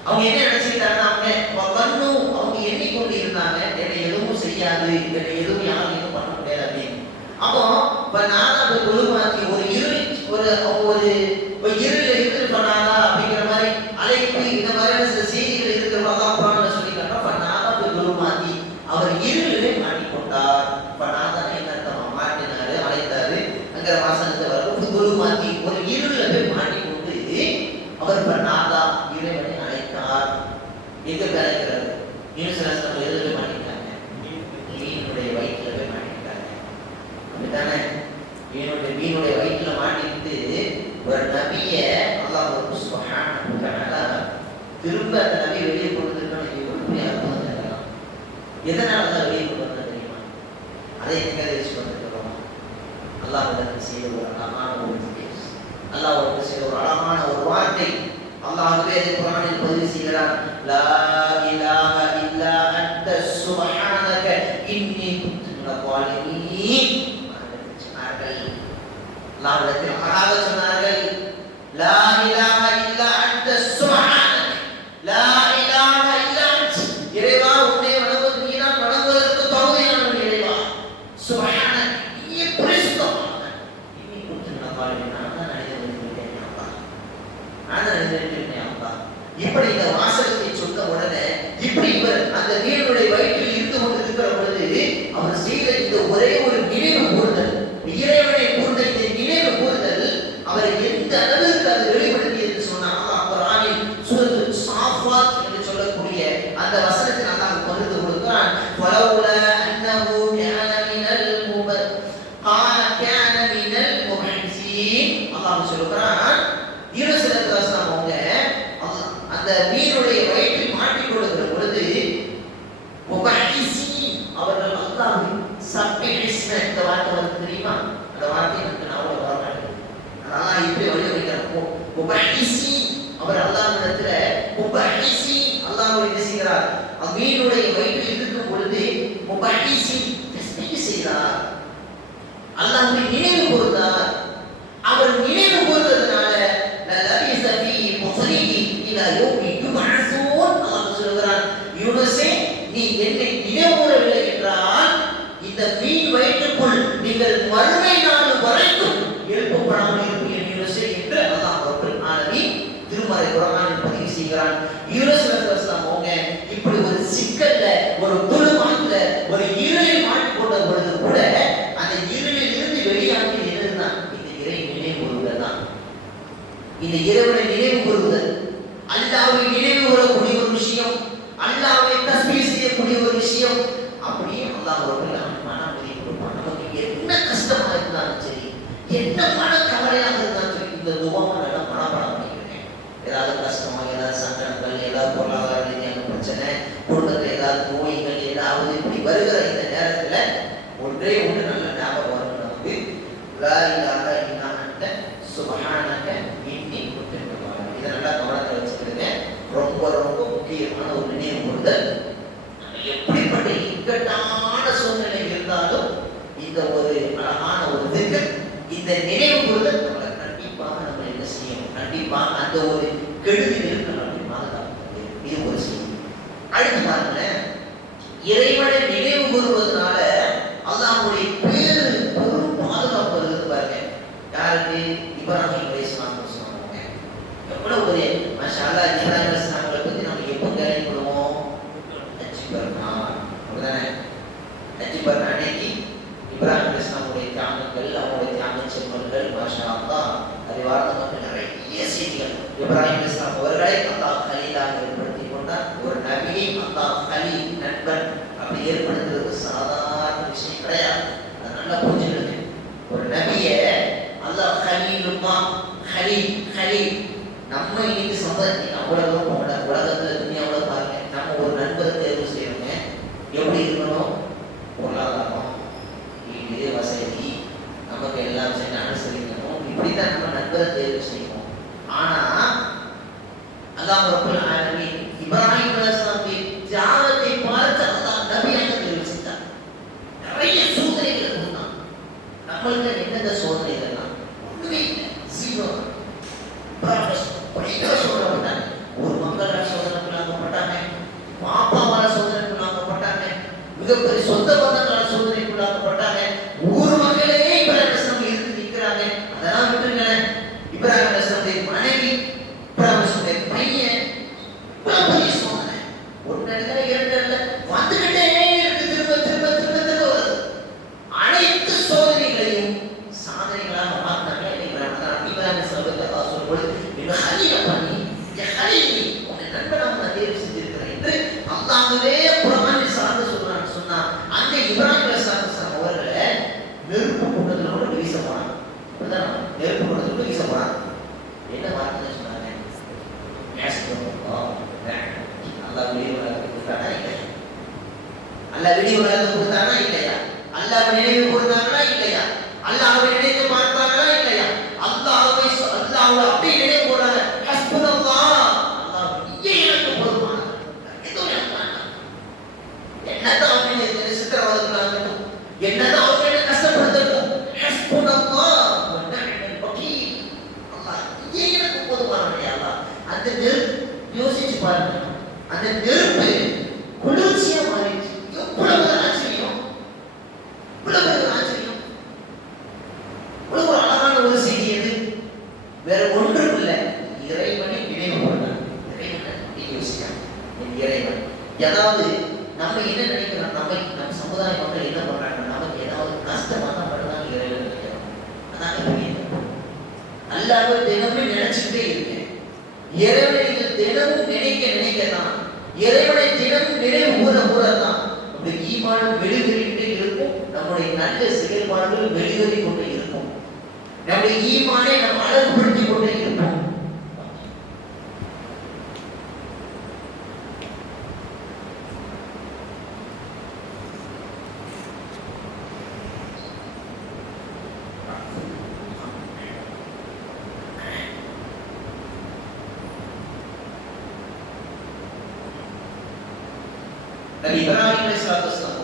அவங்க என்ன நினைச்சிட்டாங்க, அவங்க எண்ணிக்கொண்டு இருந்தாங்க, என்னை எதுவும் செய்யாது, என்னை எதுவும் யாரும் எதுவும் பண்ண முடியாது அப்படின்னு. அப்போ நாங்க குழுமாக்கி ஒரு இருள் இருந்து பண்ணாதா அப்படிங்கிற மாதிரி அழைப்பு இந்த மாதிரியான சில செய்திகள் இருக்கிறவங்க அப்புறம் சொல்லிட்டாங்க. நாங்க குழுமாக்கி அவர் இருளிலே மாட்டிக்கொண்டார். நாதான் என்ன மாட்டினாரு, அழைத்தாரு அங்கிற வாசனத்தை வரும். குழுமாக்கி ஒரு இருள போய் மாட்டிக்கொண்டு அவர் நாதா இறைவனை அழைத்தார். எங்க அழைக்கிறாரு? யூனுஸ் அலைஹிஸ்ஸலாம் எதிர மாட்டிட்டாங்க, மீனுடைய வயிற்றுல போய் மாட்டிட்டாங்க. அப்படித்தானே? மீனுடைய வயிற்றுல மாட்டிக்கிட்டு ஒரு நபிய அல்லாஹ் சுப்ஹானஹு வ தஆலா திரும்ப அந்த நபி வெளியே கொண்டு வந்திருக்கான். எதனால தான் வெளியே கொண்டு வந்தா தெரியுமா? அதை எங்க சொல்லிருக்கிறோம். அல்லாஹ்விடத்தில் செய்த ஒரு அழகான ஒரு அல்லாஹ்விடத்தில் செய்த ஒரு அழகான ஒரு வார்த்தை அல்லாஹ்வே குர்ஆனில் பதிவு செய்கிறார். லா இலாஹ இல்லா அன்த சுப்ஹானக இன்னி குன்து மினல் ஸாலிமீன். அல்லாஹ்விடத்தில் அழகாக சொன்னார்கள், லா இலாஹ இல்லா அன்த சுப்ஹானக, லா இலாஹ இல்லா அன்த, இறைவா உன்னை வணங்குவது நீதான், வணங்குவதற்கு தகுதியானவன் இறைவா. சுப்ஹானக, நீ பரிசுத்தமானவன். இன்னி குன்து மினல் ஸாலிமீன், நான் தான் நினைத்திருக்கிறேன் அப்பா, நான் தான் நினைத்திருக்கிறேன் அப்பா. இப்படி இந்த வாசகத்தை சொன்ன உடனே இப்படி இவர் அந்த மீனுடைய வயிற்றில் இருந்து கொண்டிருக்கிற பொழுது அவர் செய்த இந்த ஒரே ஒரு நினைவு கூறுதல், இறைவனை கூர்ந்த இந்த நினைவு கூறுதல் அவரை எந்த அளவிற்கு அது வெளிப்படுத்தியது சொன்னால், குர்ஆனில் சூரத்துல் சாஃபாத் என்று சொல்லக்கூடிய அந்த வசனத்தை அல்லாஹ் பகிர்ந்து கொடுக்கிறான். வலவுலா அன்னஹு கான மினல் முஹ்ஸின், அல்லாஹ் சொல்றான். யூனுஸ் அலைஹிஸ்ஸலாம் அவங்க அந்த மீனுடைய வயிற்றில் மாட்டிக் கொள்கிற பொழுது அவர்கள் அல்லாஹ்வை சப்ஹிஸ்ன, இந்த வார்த்தை வந்து தெரியுமா? அந்த வார்த்தை எனக்கு நான் வர மாட்டேன். அல்லாஹ் இப்படி வழிவகுக்கிறார். அவர் அல்லாஹ்விடத்துல அல்லாஹ் என்ன செய்கிறார், மீனுடைய வயிற்றில் இருக்கும் பொழுது தஸ்பீஹ் செய்கிறார், அல்லாஹ்வை நினைவு கூர்ந்தார். அவர் நினைவு கூர்ந்ததனால லலபிஸ ஃபீ முஃரிஹி இலா யௌமி யுபஅஸூன், அல்லாஹ் சொல்கிறார், யூனுஸே நீ என்னை நினைவுகூரவில்லை என்றால் இந்த மீன் வயிற்றுக்குள் நீங்கள் மறுமை நாள் வரைக்கும் எழுப்பப்படாமல் இருப்பீர்கள் யூனுஸே என்று அல்லாஹ் ரப்பல் ஆலமீன் திருமறை குர்ஆனில் பதிவு செய்கிறான். யூனுஸ் அலைஹிஸ்ஸலாம் அவங்க இப்படி ஒரு சிக்கல்ல, ஒரு துழுமாத்துல, ஒரு இருளில் மாட்டிக்கொண்ட பொழுது கூட அந்த இருளில் இருந்து இந்த இறைவனை நினைவு கூறுதல், அல்லாஹ்வை நினைவு கூறக்கூடிய ஒரு விஷயம், அல்லாஹ்வை தஸ்பீஹ் செய்யக்கூடிய ஒரு விஷயம். அப்படியே அல்லாஹ் ரப்பல் ஆலமீன் மன அமைதி கொடுப்பான். நமக்கு என்ன கஷ்டமா இருந்தாலும் சரி, என்ன மன கவலையாக இருந்தாலும் சரி, இந்த துவாவை நல்லா மனப்பாடம் பண்ணிக்கிறேன். ஏதாவது கஷ்டமா, ஏதாவது சங்கடங்கள், ஏதாவது பொருளாதார ரீதியான பிரச்சனை, குடும்பத்தில் ஏதாவது நோய்கள், ஏதாவது இப்படி வருகிற இந்த நேரத்துல ஒன்றே ஒன்று நல்ல ஞாபகம் வரணும் நமக்கு. லா இலாஹ இல்லா அன்த சுப்ஹானக இன்னி குன்து மினல் ஸாலிமீன். இதை நல்லா கவனத்தில் வச்சுக்கிடுங்க. ரொம்ப ரொம்ப முக்கியமான ஒரு நினைவு கூறுதல். எப்படிப்பட்ட இக்கட்டான சூழ்நிலை இருந்தாலும் இந்த ஒரு அழகான ஒரு திக்கர், இந்த நினைவு கூறுதல் நம்மளை கண்டிப்பாக நம்ம என்ன செய்யணும், கண்டிப்பாக அந்த ஒரு கெடுதிகளுக்கு நம்மளை பாதுகாக்கிறது. இது ஒரு செய்தி. அடுத்து பாருங்களேன், இறைவனை நினைவு கூறுவதனால அல்லாஹ்வுடைய பேரு பெரும் பாதுகாப்பு வருது பாருங்க. யாருக்கு? இப்ராஹிம் அலைஹிஸ்ஸலாம் சொன்னாங்க. எவ்வளவு ஒரு மாஷா அல்லாஹ். இப்ராஹிம் அலைஹிஸ்ஸலாமை பத்தி நம்ம எப்போ கேள்விப்படுவோம்? ஹஜ் பெருநாள், அப்படிதானே? ஹஜ் பெருநாள் அன்னைக்கு இப்ராஹிம் அலைஹிஸ்ஸலாமுடைய தியாகங்கள், அவருடைய தியாக செல்வங்கள், மாஷா அல்லாஹ் அறிவார்ந்த மக்கள் நிறைய செய்திகள். இப்ராஹிம் அலைஹிஸ்ஸலாம் அவர்களை அல்லாஹ் கலீலாக ஏற்படுத்தி கொண்டார். ஒரு நபியை அல்லாஹ் கலீல், நண்பன் அப்படி ஏற்படுத்துறது சாதாரண விஷயம் கிடையாது. அதை நல்லா புரிஞ்சுக்கிடுங்க. ஒரு நபியை அல்லாஹ் கலீலுமா, கலீல் கலீல். நம்ம இன்னைக்கு சம்பாதிக்க உலகத்துல துணியாவோட பாருங்க, நம்ம ஒரு நண்பரை தேர்வு செய்யணுங்க. எப்படி இருக்கணும்? பொருளாதாரம், வீடு வசதி, நமக்கு எல்லா விஷயம் அனுசரிக்கணும். இப்படிதான் நம்ம நண்பரை தேர்வு செய்யணும். ஆனா அல்லாஹ் ரப்பல் ஆலமீன் இப்ராஹிம் அலைஹிஸ்ஸலாமுடைய தியாகத்தை பார்த்து அல்லாஹ் நபியாக தேர்வு செய்தார். நிறைய சோதனைகள் இருந்தான். நம்மளுக்கு என்னென்ன சோதனைகள்லாம் ஒண்ணுமே இல்லை, ஜீரோ. பயங்கர சோதனைப்பட்டாங்க. ஒரு மக்களால் சோதனைக்குள்ளாக்கப்பட்டாங்க, பாப்பாவால் சோதனைக்குள்ளாக்கப்பட்டாங்க, மிகப்பெரிய சொந்த பந்தங்களால் சோதனைக்குள்ளாக்கப்பட்டாங்க. ஊர் மக்களே இப்ராஹிம் அலைஹிஸ்ஸலாம் இருந்து நிற்கிறாங்க. அதெல்லாம் விட்டுருங்களேன். இப்ராஹிம் அலைஹிஸ்ஸலாமுடைய மனைவி, இப்ராஹிம் அலைஹிஸ்ஸலாமுடைய பையன், பெரிய சோதனை. ஒன்று இல்லை, இரண்டு இல்லை, வந்துகிட்டே இருக்கு. திரும்ப திரும்ப திரும்ப திரும்ப வருது. அனைத்து சோதனைகளையும் சாதனைகளாக மாற்றினாங்க. இப்ராஹிம் அலைஹிஸ்ஸலாம் சொல்லும்போது இந்த ஹலீலை பண்ணி, ஹலீலி உன்னை நண்பனாக நான் தேர்வு செஞ்சிருக்கிறேன் என்று அல்லாஹ்வே குர்ஆனை சார்ந்து சொல்றான்னு சொன்னா, அந்த இப்ராஹிம் அலைஹிஸ்ஸலாம் அவர்களை நெருப்பு குண்டத்துல கூட வீச போனாங்க. அப்படிதான், நெருப்பு குண்டத்துல கூட வீச போனாங்க. என்ன வார்த்தை சொன்னாங்க? அல்லாஹ் வெளியே வளர்த்து கொடுத்தானா இல்லையா? அல்லாஹ் வெளியே வளர்த்து கொடுத்தானா இல்லையா? அல்லாஹ் நினைவு கூர்ந்தாங்களா இல்லையா? அல்லாஹ்வை நினைத்து பார்த்தாங்களா இல்லையா? அல்லாஹ்வை அப்படியே நினைவு கூர்றாங்க. ஹஸ்புனல்லாஹ், அல்லாஹ் நீயே எனக்கு போதுமானவன். எதுவும் எனக்கு வேண்டாம். என்னதான் அவங்க சித்திரவதைக்குள்ளாகட்டும், என்னதான் அவங்க என்ன கஷ்டப்படுத்தட்டும், ஹஸ்புனல்லாஹ் வ நிஅமல் வகீல். அல்லாஹ் நீயே எனக்கு போதுமானவன். அல்லாஹ் அந்த நெருப்பு யோசிச்சு பாருங்க. அந்த நெருப்பு குளிர்ச்சியா மாறிடுச்சு. எவ்வளவு ஆச்சரியம், இவ்வளவு ஆச்சரியம். இவ்வளவு ஒரு அழகான ஒரு செய்தி. எது? வேற ஒன்றும் இல்லை, இறைவனை நினைவு கூர்ந்தார். இறைவனை யோசிக்கிறார். இறைவன் ஏதாவது நம்ம என்ன நினைக்கிறோம்? நம்ம சமுதாய மக்கள் என்ன பண்றாங்க? நமக்கு ஏதாவது கஷ்டமா தான் படுறாங்க, இறைவன் நினைக்கிறோம். அதான் அல்லாஹ்வை தினமும் நினைச்சுக்கிட்டே இருக்கேன். இறைவனை நீங்கள் தினமும் நினைக்கதான், இறைவனை தினமும் நினைவு கூறதான் நம்முடைய ஈமான் வெளிவரிக்கிட்டே இருக்கும். நம்முடைய நல்ல செயல்பாடுகள் வெளிவரி கொண்டே இருக்கும். நம்முடைய ஈமானை நாம் அழகுபடுத்திக் கொண்டே இருப்போம். இப்ராஹிம் அலைஹிஸ்ஸலாம்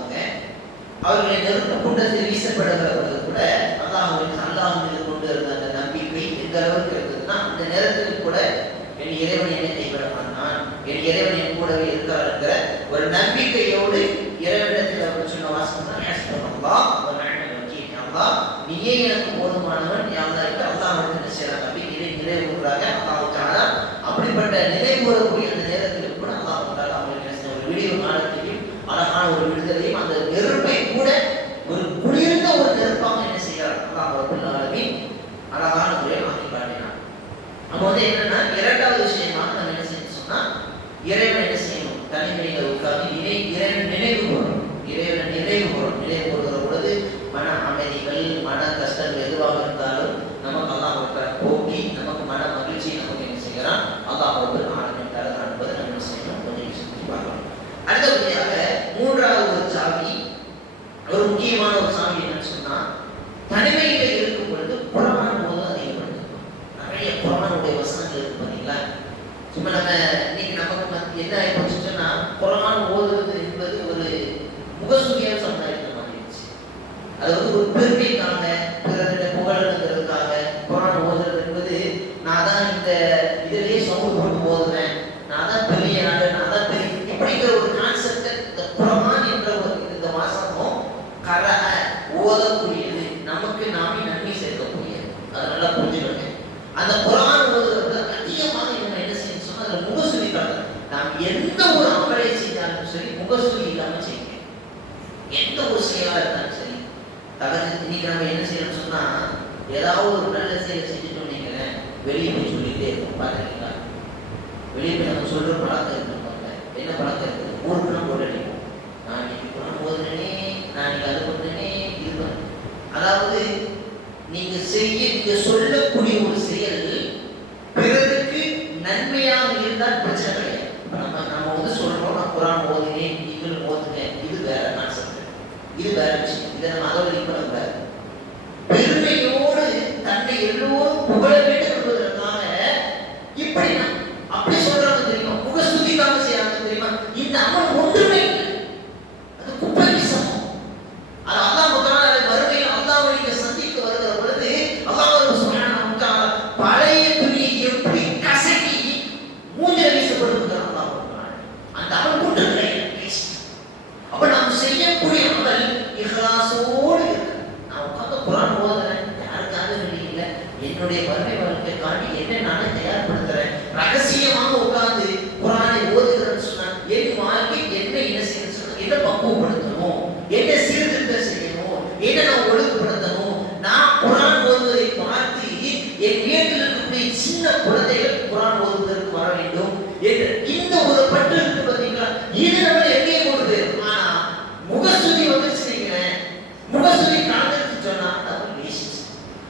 அவர்களை நெருப்பு குண்டத்தில் வீசப்படுகிற பொழுது கூட அல்லாஹ் மீது கொண்டு இருந்த அந்த நம்பிக்கை எந்த அளவுக்கு இருந்ததுன்னா, அந்த நேரத்தில் கூட என் இறைவன் என்னை கைவிட மாட்டான், என் இறைவன் என் கூடவே இருக்கிறார் என்கிற ஒரு நம்பிக்கையோடு இறைவனிடத்தில் அவர் சொன்ன வாசகம் தான் ஹஸ்புனல்லாஹ் வ நிஅமல் வகீல். அல்லாஹ் நீயே எனக்கு போதுமானவன். அல்லாஹ் என்ன செய்யறாங்க? நம்பிக்கையை நிறைவு கூறுறாங்க. அல்லாஹ் தஆலா அப்படிப்பட்ட நினைவு கூறக்கூடிய அந்த நேரத்தில் கூட அல்லாஹ் தஆலா அவங்களுக்கு ஒரு விடிவு காலத்தையும் அழகான ஒரு விடுதலையும், அந்த நெருப்பை கூட ஒரு குளிர்ந்த ஒரு நெருப்பாக என்ன செய்யறார்? அல்லாஹ் ரப்பல் ஆலமீன் அழகான முறையில் ஆக்கி காட்டினார். அப்போ கஷ்டங்கள், மன கஷ்டங்கள் எதுவாக இருந்தாலும் நமக்கு அல்லாஹ் போக்கி நமக்கு மன மகிழ்ச்சி நமக்கு என்ன செய்கிறான்? அல்லாஹ் ஆளுநர் தருகிறான் என்பதை நம்ம என்ன செய்யணும்? கொஞ்சம் சுற்றி பார்க்கணும். அடுத்தபடியாக மூன்றாவது ஒரு சாவி, ஒரு முக்கியமான ஒரு சாவி என்னன்னு சொன்னா, தனிமையில இருக்கும் பொழுது குர்ஆன் ஓத அதிகப்படுத்தணும். நிறைய குர்ஆனுடைய வசனங்கள் இருக்கு பார்த்தீங்களா? சும்மா நம்ம இன்னைக்கு நமக்கு என்ன ஆயிடுச்சுன்னு சொன்னா, குர்ஆன் ஓதுவது என்பது ஒரு முகசுதியான சமுதாயத்தில் மாறிடுச்சு. அது ஒரு பெருமைக்காக, பிறருடைய புகழங்கிறதுக்காக குர்ஆன் ஓதுறது என்பது, நான் தான் இந்த இதிலேயே சவுண்ட் போட்டு ஓதுவேன், நான் தான் பெரிய ஆளு, நான் தான் பெரிய இப்படிங்கிற ஒரு கான்செப்டை இந்த குர்ஆன் என்ற ஒரு இந்த வாசகம் ஓதக்கூடியது, நமக்கு நாமே நன்மை சேர்க்கக்கூடியது. அதை நல்லா புரிஞ்சுக்கோங்க. அந்த குர்ஆன் ஓதுறதுல அதிகமாக நம்ம என்ன செய்யணும் சொன்னா, அதில் முகசுதி காட்டணும். நாம் எந்த ஒரு அமலை செஞ்சாலும் சரி முகசுதி இல்லாமல் செய்யுங்க. எந்த ஒரு செயலாக இருந்தாலும் சரி. இன்னைக்கு நம்ம என்ன செய்யணும்னு சொன்னா, ஏதாவது ஒரு நல்ல செயலை செஞ்சுட்டு வந்தீங்களேன், வெளியே போய் சொல்லிட்டே இருக்கும். பார்த்துருக்கீங்களா? வெளியே போய் நம்ம சொல்ற பழக்கம் இருக்கணும். என்ன பழக்கம் இருக்குது? ஊருக்குலாம் போட்டு அடிப்போம். நான் இன்னைக்கு குர்ஆன் ஓதுனேனே, நான் இன்னைக்கு அது பண்ணேனே, இது பண்ண. அதாவது நீங்க சொல்லக்கூடிய ஒரு செயல் பிறருக்கு நன்மையாக இருந்தால் பிரச்சனை கிடையாது. நம்ம வந்து சொல்றோம், நான் குர்ஆன் ஓதுனேன், நீங்களும் ஓதுங்க, இது வேற கான்செப்ட், இது வேற விஷயம். இதை நம்ம அதோட லிங்க் பண்ண கூடாது. பெருமையோடு தன்னை எல்லோரும் புகழ வேண்டும் என்பதற்காக இப்படி அப்படி சொல்றாங்க தெரியுமா? முகஸ்துதிக்காக செய்யறாங்க தெரியுமா? இந்த அமல் ஒன்றுமே இல்லை. அது குப்பைக்கு சமம். அது அல்லாஹ் முத்தாலா மறுமையில் அல்லாஹ்வை இங்க சந்திக்க வருகிற பொழுது அல்லாஹ் சுப்ஹானஹு வ தஆலா பழைய துணியை எப்படி கசக்கி மூஞ்சில வீசப்படுகிறான் அல்லாஹ் முத்தாலா. அந்த அமல் ஒன்று கிடையாது. அப்ப நாம் செய்யக்கூடிய அமல் இஹ்லாஸோடு இருக்கு. நான் உட்கார்ந்து குர்ஆன் ஓதுறேன், யாருக்காக இல்லை, என்னுடைய வறுமை வாழ்க்கைக்காண்டி என்ன நானே தயார்படுத்துறேன், ரகசியமாக உட்கார்ந்து குர்ஆனை ஓதுகிறேன்னு சொன்னா, என் வாழ்க்கை என்ன செய்யணும் சொன்னா, என்ன பக்குவப்படுத்தணும், என்ன சீர்திருத்தம் செய்யணும், என்ன நான் ஒழுங்குபடுத்தணும், நான் குர்ஆன் ஓதுவதை பார்த்து என் வீட்டில் இருக்கக்கூடிய சின்ன குழந்தைகள் குர்ஆன் ஓதுவதற்கு வர வேண்டும் என்று இந்த ஒரு பற்று இருக்கு பார்த்தீங்களா? இது நம்ம எங்கே கொண்டு போயிடும். ஆனா முகஸ்துதி வந்துச்சுங்க, முகஸ்துதி கலந்துட்டு சொன்னா அது வேஸ்ட்.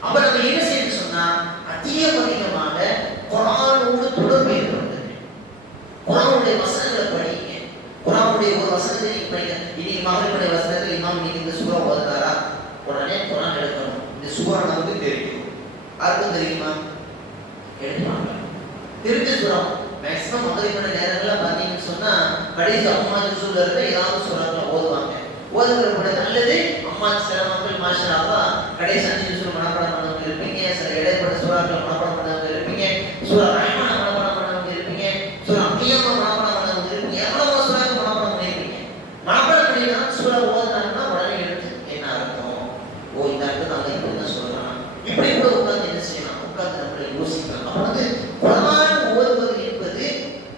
அப்ப நம்ம என்ன செய்யணும் சொன்னா, அதிகமாக குர்ஆனோடு தொடர்பு ஏற்படுத்துங்க. குர்ஆனுடைய வசனங்களை படிங்க. குர்ஆனுடைய ஒரு வசனத்தை நீங்க படிங்க. இன்னைக்கு மகரிபுடைய வசனத்தில் இமாம் இன்னைக்கு இந்த சூரா ஓதுறாரா, உடனே குர்ஆன் எடுக்கணும். இந்த சூரா நமக்கு தெரியும், யாருக்கும் தெரியுமா? எடுத்துவாங்க. தெரிஞ்ச சூரா மேக்ஸிமம் மகரிபுடைய நேரங்களில் பார்த்தீங்கன்னு சொன்னா கடைசி அம்மா சூழல இருக்க ஏதாவது சூறாக்களை ஓதுவாங்க. ஓதுகிற பொழுது அல்லது அம்மா சில மக்கள் மாஷா அல்லாஹ் கடைசி 5 சூறா மனப்பாடம் பண்ணவங்க இருப்பீங்க, சில இடைப்பட்ட சூறாக்கள் மனப்பாடம் பண்ணவங்க இருப்பீங்க, சூரா ரஹ்மான் மனப்பாடம் பண்ணவங்க இருப்பீங்க, சூரா கியாமா மனப்பாடம் பண்ணவங்க இருப்பீங்க, எவ்வளவு சூறாக்கள் மனப்பாடம் பண்ணிருப்பீங்க. மனப்பாடம் பண்ணினா சூறா ஓதுனாங்கன்னா உடனே எடுத்து என்ன அர்த்தம், ஓ இந்த அர்த்தம் நாங்கள் இப்படி தான் சொல்லலாம், இப்படி கூட உட்கார்ந்து என்ன செய்யலாம், உட்கார்ந்து நம்மளை யோசிக்கலாம். அப்ப வந்து குர்ஆன் ஓதுவது என்பது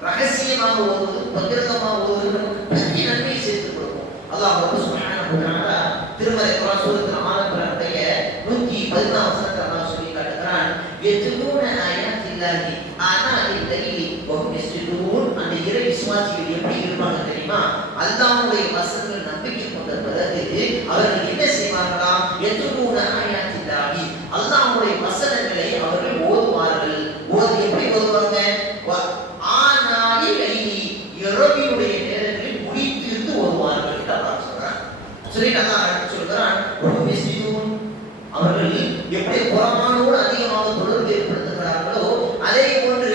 ரகசியமாக ஓதுவது, பகிரங்கமாக ஓதுவது நமக்கு பெரிய நன்மையை சேர்த்து கொடுக்கும். அல்லாஹ் சுப்ஹானஹு வ தஆலா திருமறை குர்ஆன் சூரத்துல் ஆலம்டைய 114 வசனத்தை அல்லாஹ் சொல்லி காட்டுகிறான். யத்லூன ஆயாத்தில்லாஹி ஆனாஇல் லைலி வ ஹும் யஸ்ஜுதூன். அந்த இறை விசுவாசிகள் எப்படி இருப்பாங்க தெரியுமா? அல்லாஹ்வுடைய வசனங்கள் நம்பிக்கை கொண்ட பிறகு அவர்கள் என்ன செய்வார்களாம்? யத்லூன ஆயாத்தில்லாஹி, அல்லாஹ்வுடைய வசனங்களை அவர்கள் ஓதுவார்கள். ஓதி எப்படி ஓதுவாங்க? ஆனாஇல் லைலி, இரவினுடைய நேரங்களில் முடித்திருந்து ஓதுவார்கள் என்று அல்லாஹ் சொல்றான். சொல்லிட்டு அல்லாஹ் சொல்றான், அவர்கள் எப்படி குர்ஆனோடு அதிகமாக தொடர்பு ஏற்படுத்துகிறார்களோ அதே போன்று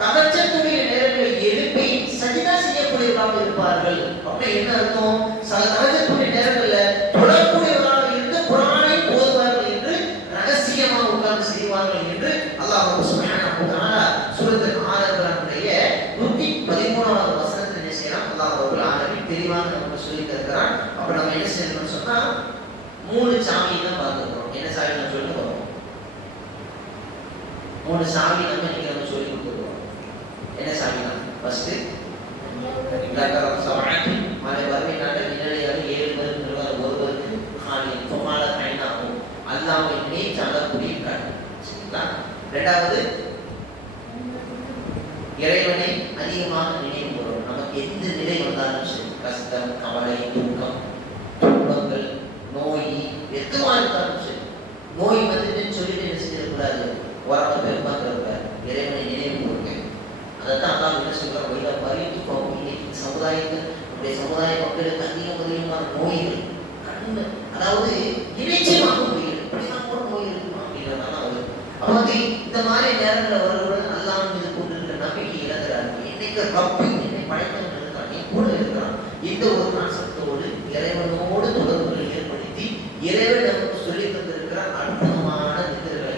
தஹஜ்ஜுடைய நேரங்களில் எழுப்பி சஜ்தா செய்யக்கூடியவர்களாக இருப்பார்கள். அப்ப என்ன அர்த்தம்? தஹஜ்ஜுடைய நேரங்களில் தொடரக்கூடியவர்களாக இருந்து குர்ஆனை ஓதுவார்கள் என்று ரகசியமாக உட்கார்ந்து செய்வார்கள் என்று அல்லாஹ் சுப்ஹானஹு வ தஆலா சூரத்துல் ஆலம்டைய 113வது வசனத்தில் என்ன செய்யறான்? அல்லாஹ் ரப்பல் ஆலமீன் தெளிவாக நமக்கு சொல்லி தருகிறான். அப்ப நம்ம என்ன செய்யணும்னு சொன்னா, 3 சாவி தான் பார்த்துக்கிறோம். என்ன சாவி நம்ம சொல்லி போறோம்? 3 சாவி நம்ம இன்னைக்கு சொல்லி கொடுத்துருக்கோம். என்ன சாவி தான்? ஃபர்ஸ்ட் மலை வறுமை நாடு நிலையாக 7 பேருக்கு ஒருவருக்கு காலில் தொமால பயனாகும் அல்லாஹ்வை நினைத்து அழக்கூடிய காட்டு. சரிங்களா? இரண்டாவது, இறைவனை அதிகமாக நினைவு கூறும். நமக்கு எந்த நிலை வந்தாலும் சரி, கஷ்டம், கவலை, தூக்கம், துன்பங்கள், நோய் எதுவா இருந்தாலும் சரி, நோய் வந்துட்டுன்னு சொல்லிட்டு என்ன செஞ்சிடக்கூடாது, ஓரமாக பேர் பார்க்கறப்ப இறைவனை நினைவு கொடுங்க. அதைத்தான் அல்லாஹ் என்ன சொல்றான், வைதா பரித்துக்கும். இன்னைக்கு சமுதாயத்தில் நம்முடைய சமுதாய மக்களுக்கு அதிகமான நோய்கள், கண்ணு, அதாவது இறைச்சியமாக நோய்கள், இப்படிலாம் கூட நோய் இருக்குமா அப்படின்றதான் வருது. அப்ப வந்து இந்த மாதிரி நேரங்களில் வருவதுடன் அல்லாஹ் மீது கொண்டிருக்கிற நம்பிக்கை இழக்கிறாரு. இன்னைக்கு ரப்பு என்னை படைத்தவன் இருக்கான், நீ கூட இருக்கிறான், இந்த ஒரு கான்செப்டோடு இறைவனோடு தொடர்புகளை ஏற்படுத்தி இறைவன் நமக்கு சொல்லி தந்திருக்கிறார் அற்புதமான நிதிர்களை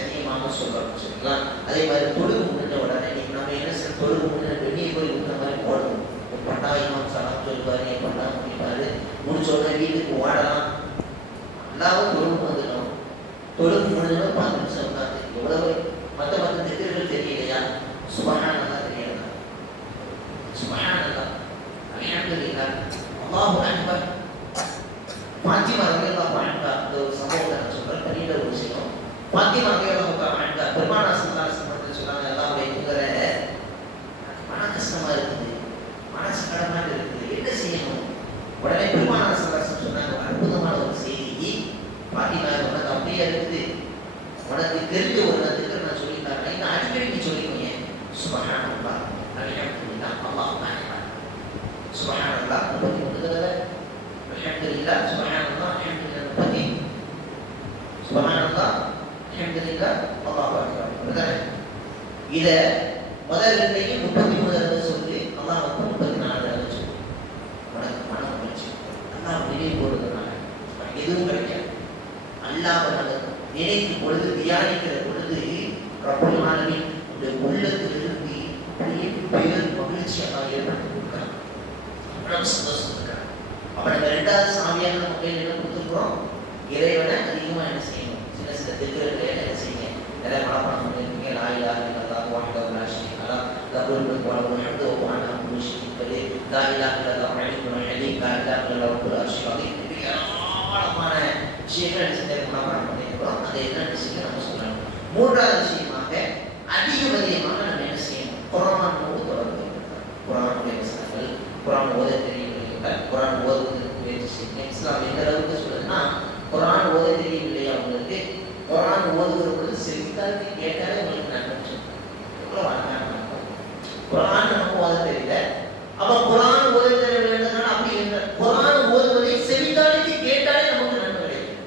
அதிகமாக சொல்றோம். சரிங்களா? அதே மாதிரி தொழுகு முடிஞ்ச உடனே நீங்க நம்ம என்ன செய்ய, தொழுகு முடிஞ்ச வெளியே போய் விட்ட மாதிரி போடணும். பட்டாயிரம் சலாம் சொல்லுவாரு, பட்டா முடிப்பாரு, முடிச்ச உடனே வீட்டுக்கு ஓடலாம். எல்லாரும் தொழுகு வந்துடும். தொழுகு முடிஞ்சோட 5 நிமிஷம் உட்காந்து எவ்வளவு மற்ற திட்டங்கள் தெரியலையா, சுபஹானல்லாஹ் தெரியல, சுபஹானல்லாஹ், அல்ஹம்துலில்லாஹ், அல்லாஹு அக்பர். ஃபாத்திமா ரலியல்லாஹு அன்ஹா அந்த ஒரு சம்பவத்தை நான் சொல்றேன், பெரிய ஒரு விஷயம். ஃபாத்திமா ரலியல்லாஹு அன்ஹா பெருமானார் ஸல்லல்லாஹு அலைஹி வஸல்லம் சொன்னாங்க, அல்லாஹ்வுடைய தூதரே, மன கஷ்டமா இருக்குது, மனசு கடமா இருக்குது, என்ன செய்யணும்? உடனே பெருமானார் ஸல்லல்லாஹு அலைஹி வஸல்லம் சொன்னாங்க, அற்புதமான ஒரு செய்தி. ஃபாத்திமா, உனக்கு அப்படியே இருக்குது, உனக்கு தெரிஞ்ச ஒரு நதிக்கர் நான் சொல்லி தரேன், இந்த அடிக்கடி நீ சொல்லிக்கோங்க, சுபஹானல்லாஹ், அல்ஹம்துலில்லாஹ், அல்லாஹு அக்பர். சுபஹானல்லாஹ் 33 தடவை, அல்ஹம்துலில்லாஹ், சுபஹானல்லாஹ், அல்ஹம்துலில்லாஹ் 30, சுபஹானல்லாஹ், அல்ஹம்துலில்லாஹ், அல்லாஹு அக்பர். இத முதல் ரெண்டையும் 33 தடவை சொல்லி அல்லாஹ்வுக்கு 34 தடவை சொல்லி உனக்கு மன மகிழ்ச்சி. அல்லாஹ் நினைவு போடுறதுனால எதுவும் கிடைக்காது. அல்லாஹ்வை நம்ம நினைக்கும் பொழுது, தியானிக்கிற பொழுது ரப்பல் ஆலமீன் உடைய உள்ளத்திலிருந்து பெரிய பேர் மகிழ்ச்சி அல்லாஹ் ஏற்படுத்தி கொடுக்கிறான். அவ்வளவு சந்தோஷம் இருக்கிறான். அப்ப நம்ம 2வது சாமியாக நம்ம கையில் என்ன கொடுத்துருக்கிறோம், இறைவனை அதிகமாக என்ன செய்யணும், சின்ன சின்ன திக்குகளை என்ன செய்யுங்க, நிறைய மனப்பாடம் பண்ணிருக்கீங்க. லா இலாஹ இல்லல்லாஹ் வஹ்தஹு லா ஷரீக லஹ் லஹுல் முல்கு வ லஹுல் ஹம்து வ ஹுவ அலா குல்லி ஷைஇன் கதீர். லா இலாஹ இல்லல்லாஹ் அலீமுல் ஹலீம். லா இலாஹ இல்லல்லாஹ் ரப்புல் அர்ஷில் அதீம். ஏராளமான விஷயங்கள் மனப்பாடம் பண்ணியிருக்கிறோம். அதை என்ன விஷயம் நம்ம சொல்லணும். 3வது விஷயமாக அதிகமாக நம்ம என்ன செய்யணும், குர்ஆனோடு தொடர்பு. குர்ஆனுடைய வசனங்கள், குர்ஆன் ஓத தெரியவில்லை, குர்ஆன் ஓதுவதற்கு முயற்சி செய்யுங்க. இஸ்லாம் எந்த அளவுக்கு சொல்லுதுன்னா, குர்ஆன் ஓத தெரியவில்லையா உங்களுக்கு, குர்ஆன் ஓதுகிற பொழுது செவித்தாலே கேட்டாலே உங்களுக்கு நன்மை சொல்லுங்க. எவ்வளவு அழகான குர்ஆன் நமக்கு ஓத தெரியல, அப்ப குர்ஆன் ஓத தெரிய வேண்டும்னா அப்படி என்ன, குர்ஆன் ஓதுவதை செவித்தாலே கேட்டாலே நமக்கு நன்மை கிடைக்கும்.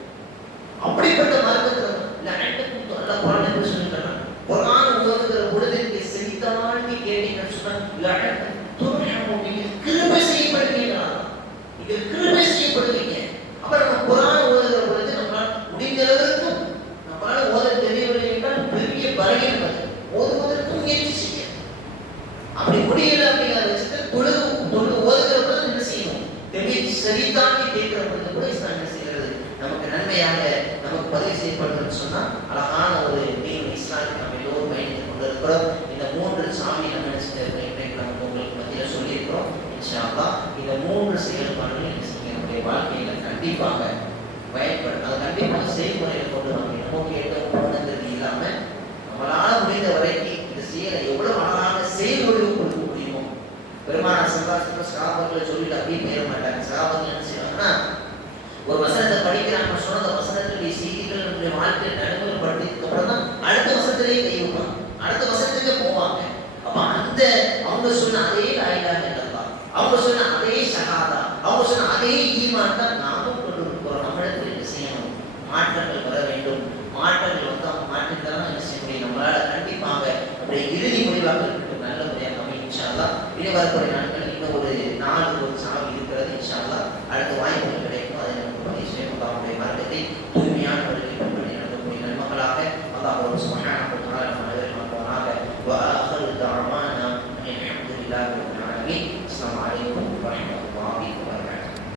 அப்படிப்பட்ட மார்க்கத்தில் லஅன்னக்கும் அல்லாஹ் குர்ஆனில் சொல்லிட்டான், குர்ஆன் ஓதுகிற பொழுது நீங்க செவித்தாலே கேட்டீங்கன்னு சொன்னா லஅன்னக்கும் துர்ஹமு, நீங்க கிருபை செய்யப்படுவீங்க, நீங்க கிருபை செய்யப்படுவீங்க. அப்ப நம்ம குர்ஆன் ஓதுகிற பொழுது நம்மளால முடிந்த அளவுக்கு, நம்மளால ஓத தெரியவில்லை என்றால் பெரிய பலகீனம் அது, ஓதுவதற்கு முயற்சி செய்ய. அப்படி முடியல அப்படிங்கிற பட்சத்தில் தொழுது ஓதுகிற பொழுது என்ன செய்யணும், செவித்தாண்டி கேட்கிற பொழுது கூட இஸ்லாம் என்ன செய்கிறது, நமக்கு நன்மையாக நமக்கு பதிவு செய்யப்படுதுன்னு சொன்னா அழகான ஒரு தீன் இஸ்லாமுக்கு நம்ம எல்லோரும் பயணித்துக் கொண்டிருக்கிறோம். இந்த 3 சாமி நம்ம என்ன செஞ்சிருக்கோம், இன்றைக்கு நம்ம உங்களுக்கு மத்தியில் சொல்லியிருக்கிறோம். இன்ஷா அல்லாஹ் இந்த 3 செயல்பாடுகள் என்ன செய்ய நம்முடைய வாழ்க்கையில கண்டிப்பாக பயன்படும். அது கண்டிப்பாக செய்முறையில் கொண்டு வாங்க. நம்ம கேட்ட போனது இல்லாம நம்மளால முடிந்த வரைக்கும் இந்த செயலை எவ்வளவு அழகாக செயல்முறையில் கொடுக்க முடியுமோ. பெருமானார் ஸல்லல்லாஹு அலைஹி வஸல்லம் சஹாபாக்களை சொல்லிட்டு அப்படியே போயிட மாட்டாங்க. சஹாபாக்கள் என்ன செய்வாங்கன்னா, ஒரு வசனத்தை படிக்கிறாங்க, சொன்ன வசனத்துடைய செய்திகள் நம்முடைய வாழ்க்கையை நடைமுறைப்படுத்தியதுக்கு அப்புறம் தான் அடுத்த வசனத்திலேயே கை வைப்பாங்க, அடுத்த வசனத்துக்கே போவாங்க. அப்ப அந்த அவங்க சொன்ன அதே லா இலாஹ இல்லல்லாஹ், அவங்க சொன்ன அதே ஷஹாதா, அவங்க சொன்ன அதே ஈமான் தான் நாமும் கொண்டு இருக்கிறோம். நம்மிடத்தில் என்ன செய்யணும், மாற்றங்கள் வர வேண்டும். மாற்றங்கள் வந்தால் மாற்றித்தான் என்ன செய்ய முடியும், நம்மளால கண்டிப்பாக நம்முடைய இறுதி முடிவாக இருக்கட்டும் நல்ல முறையாக அமையும். இன்ஷா அல்லாஹ் இனி வரக்கூடிய நாட்கள்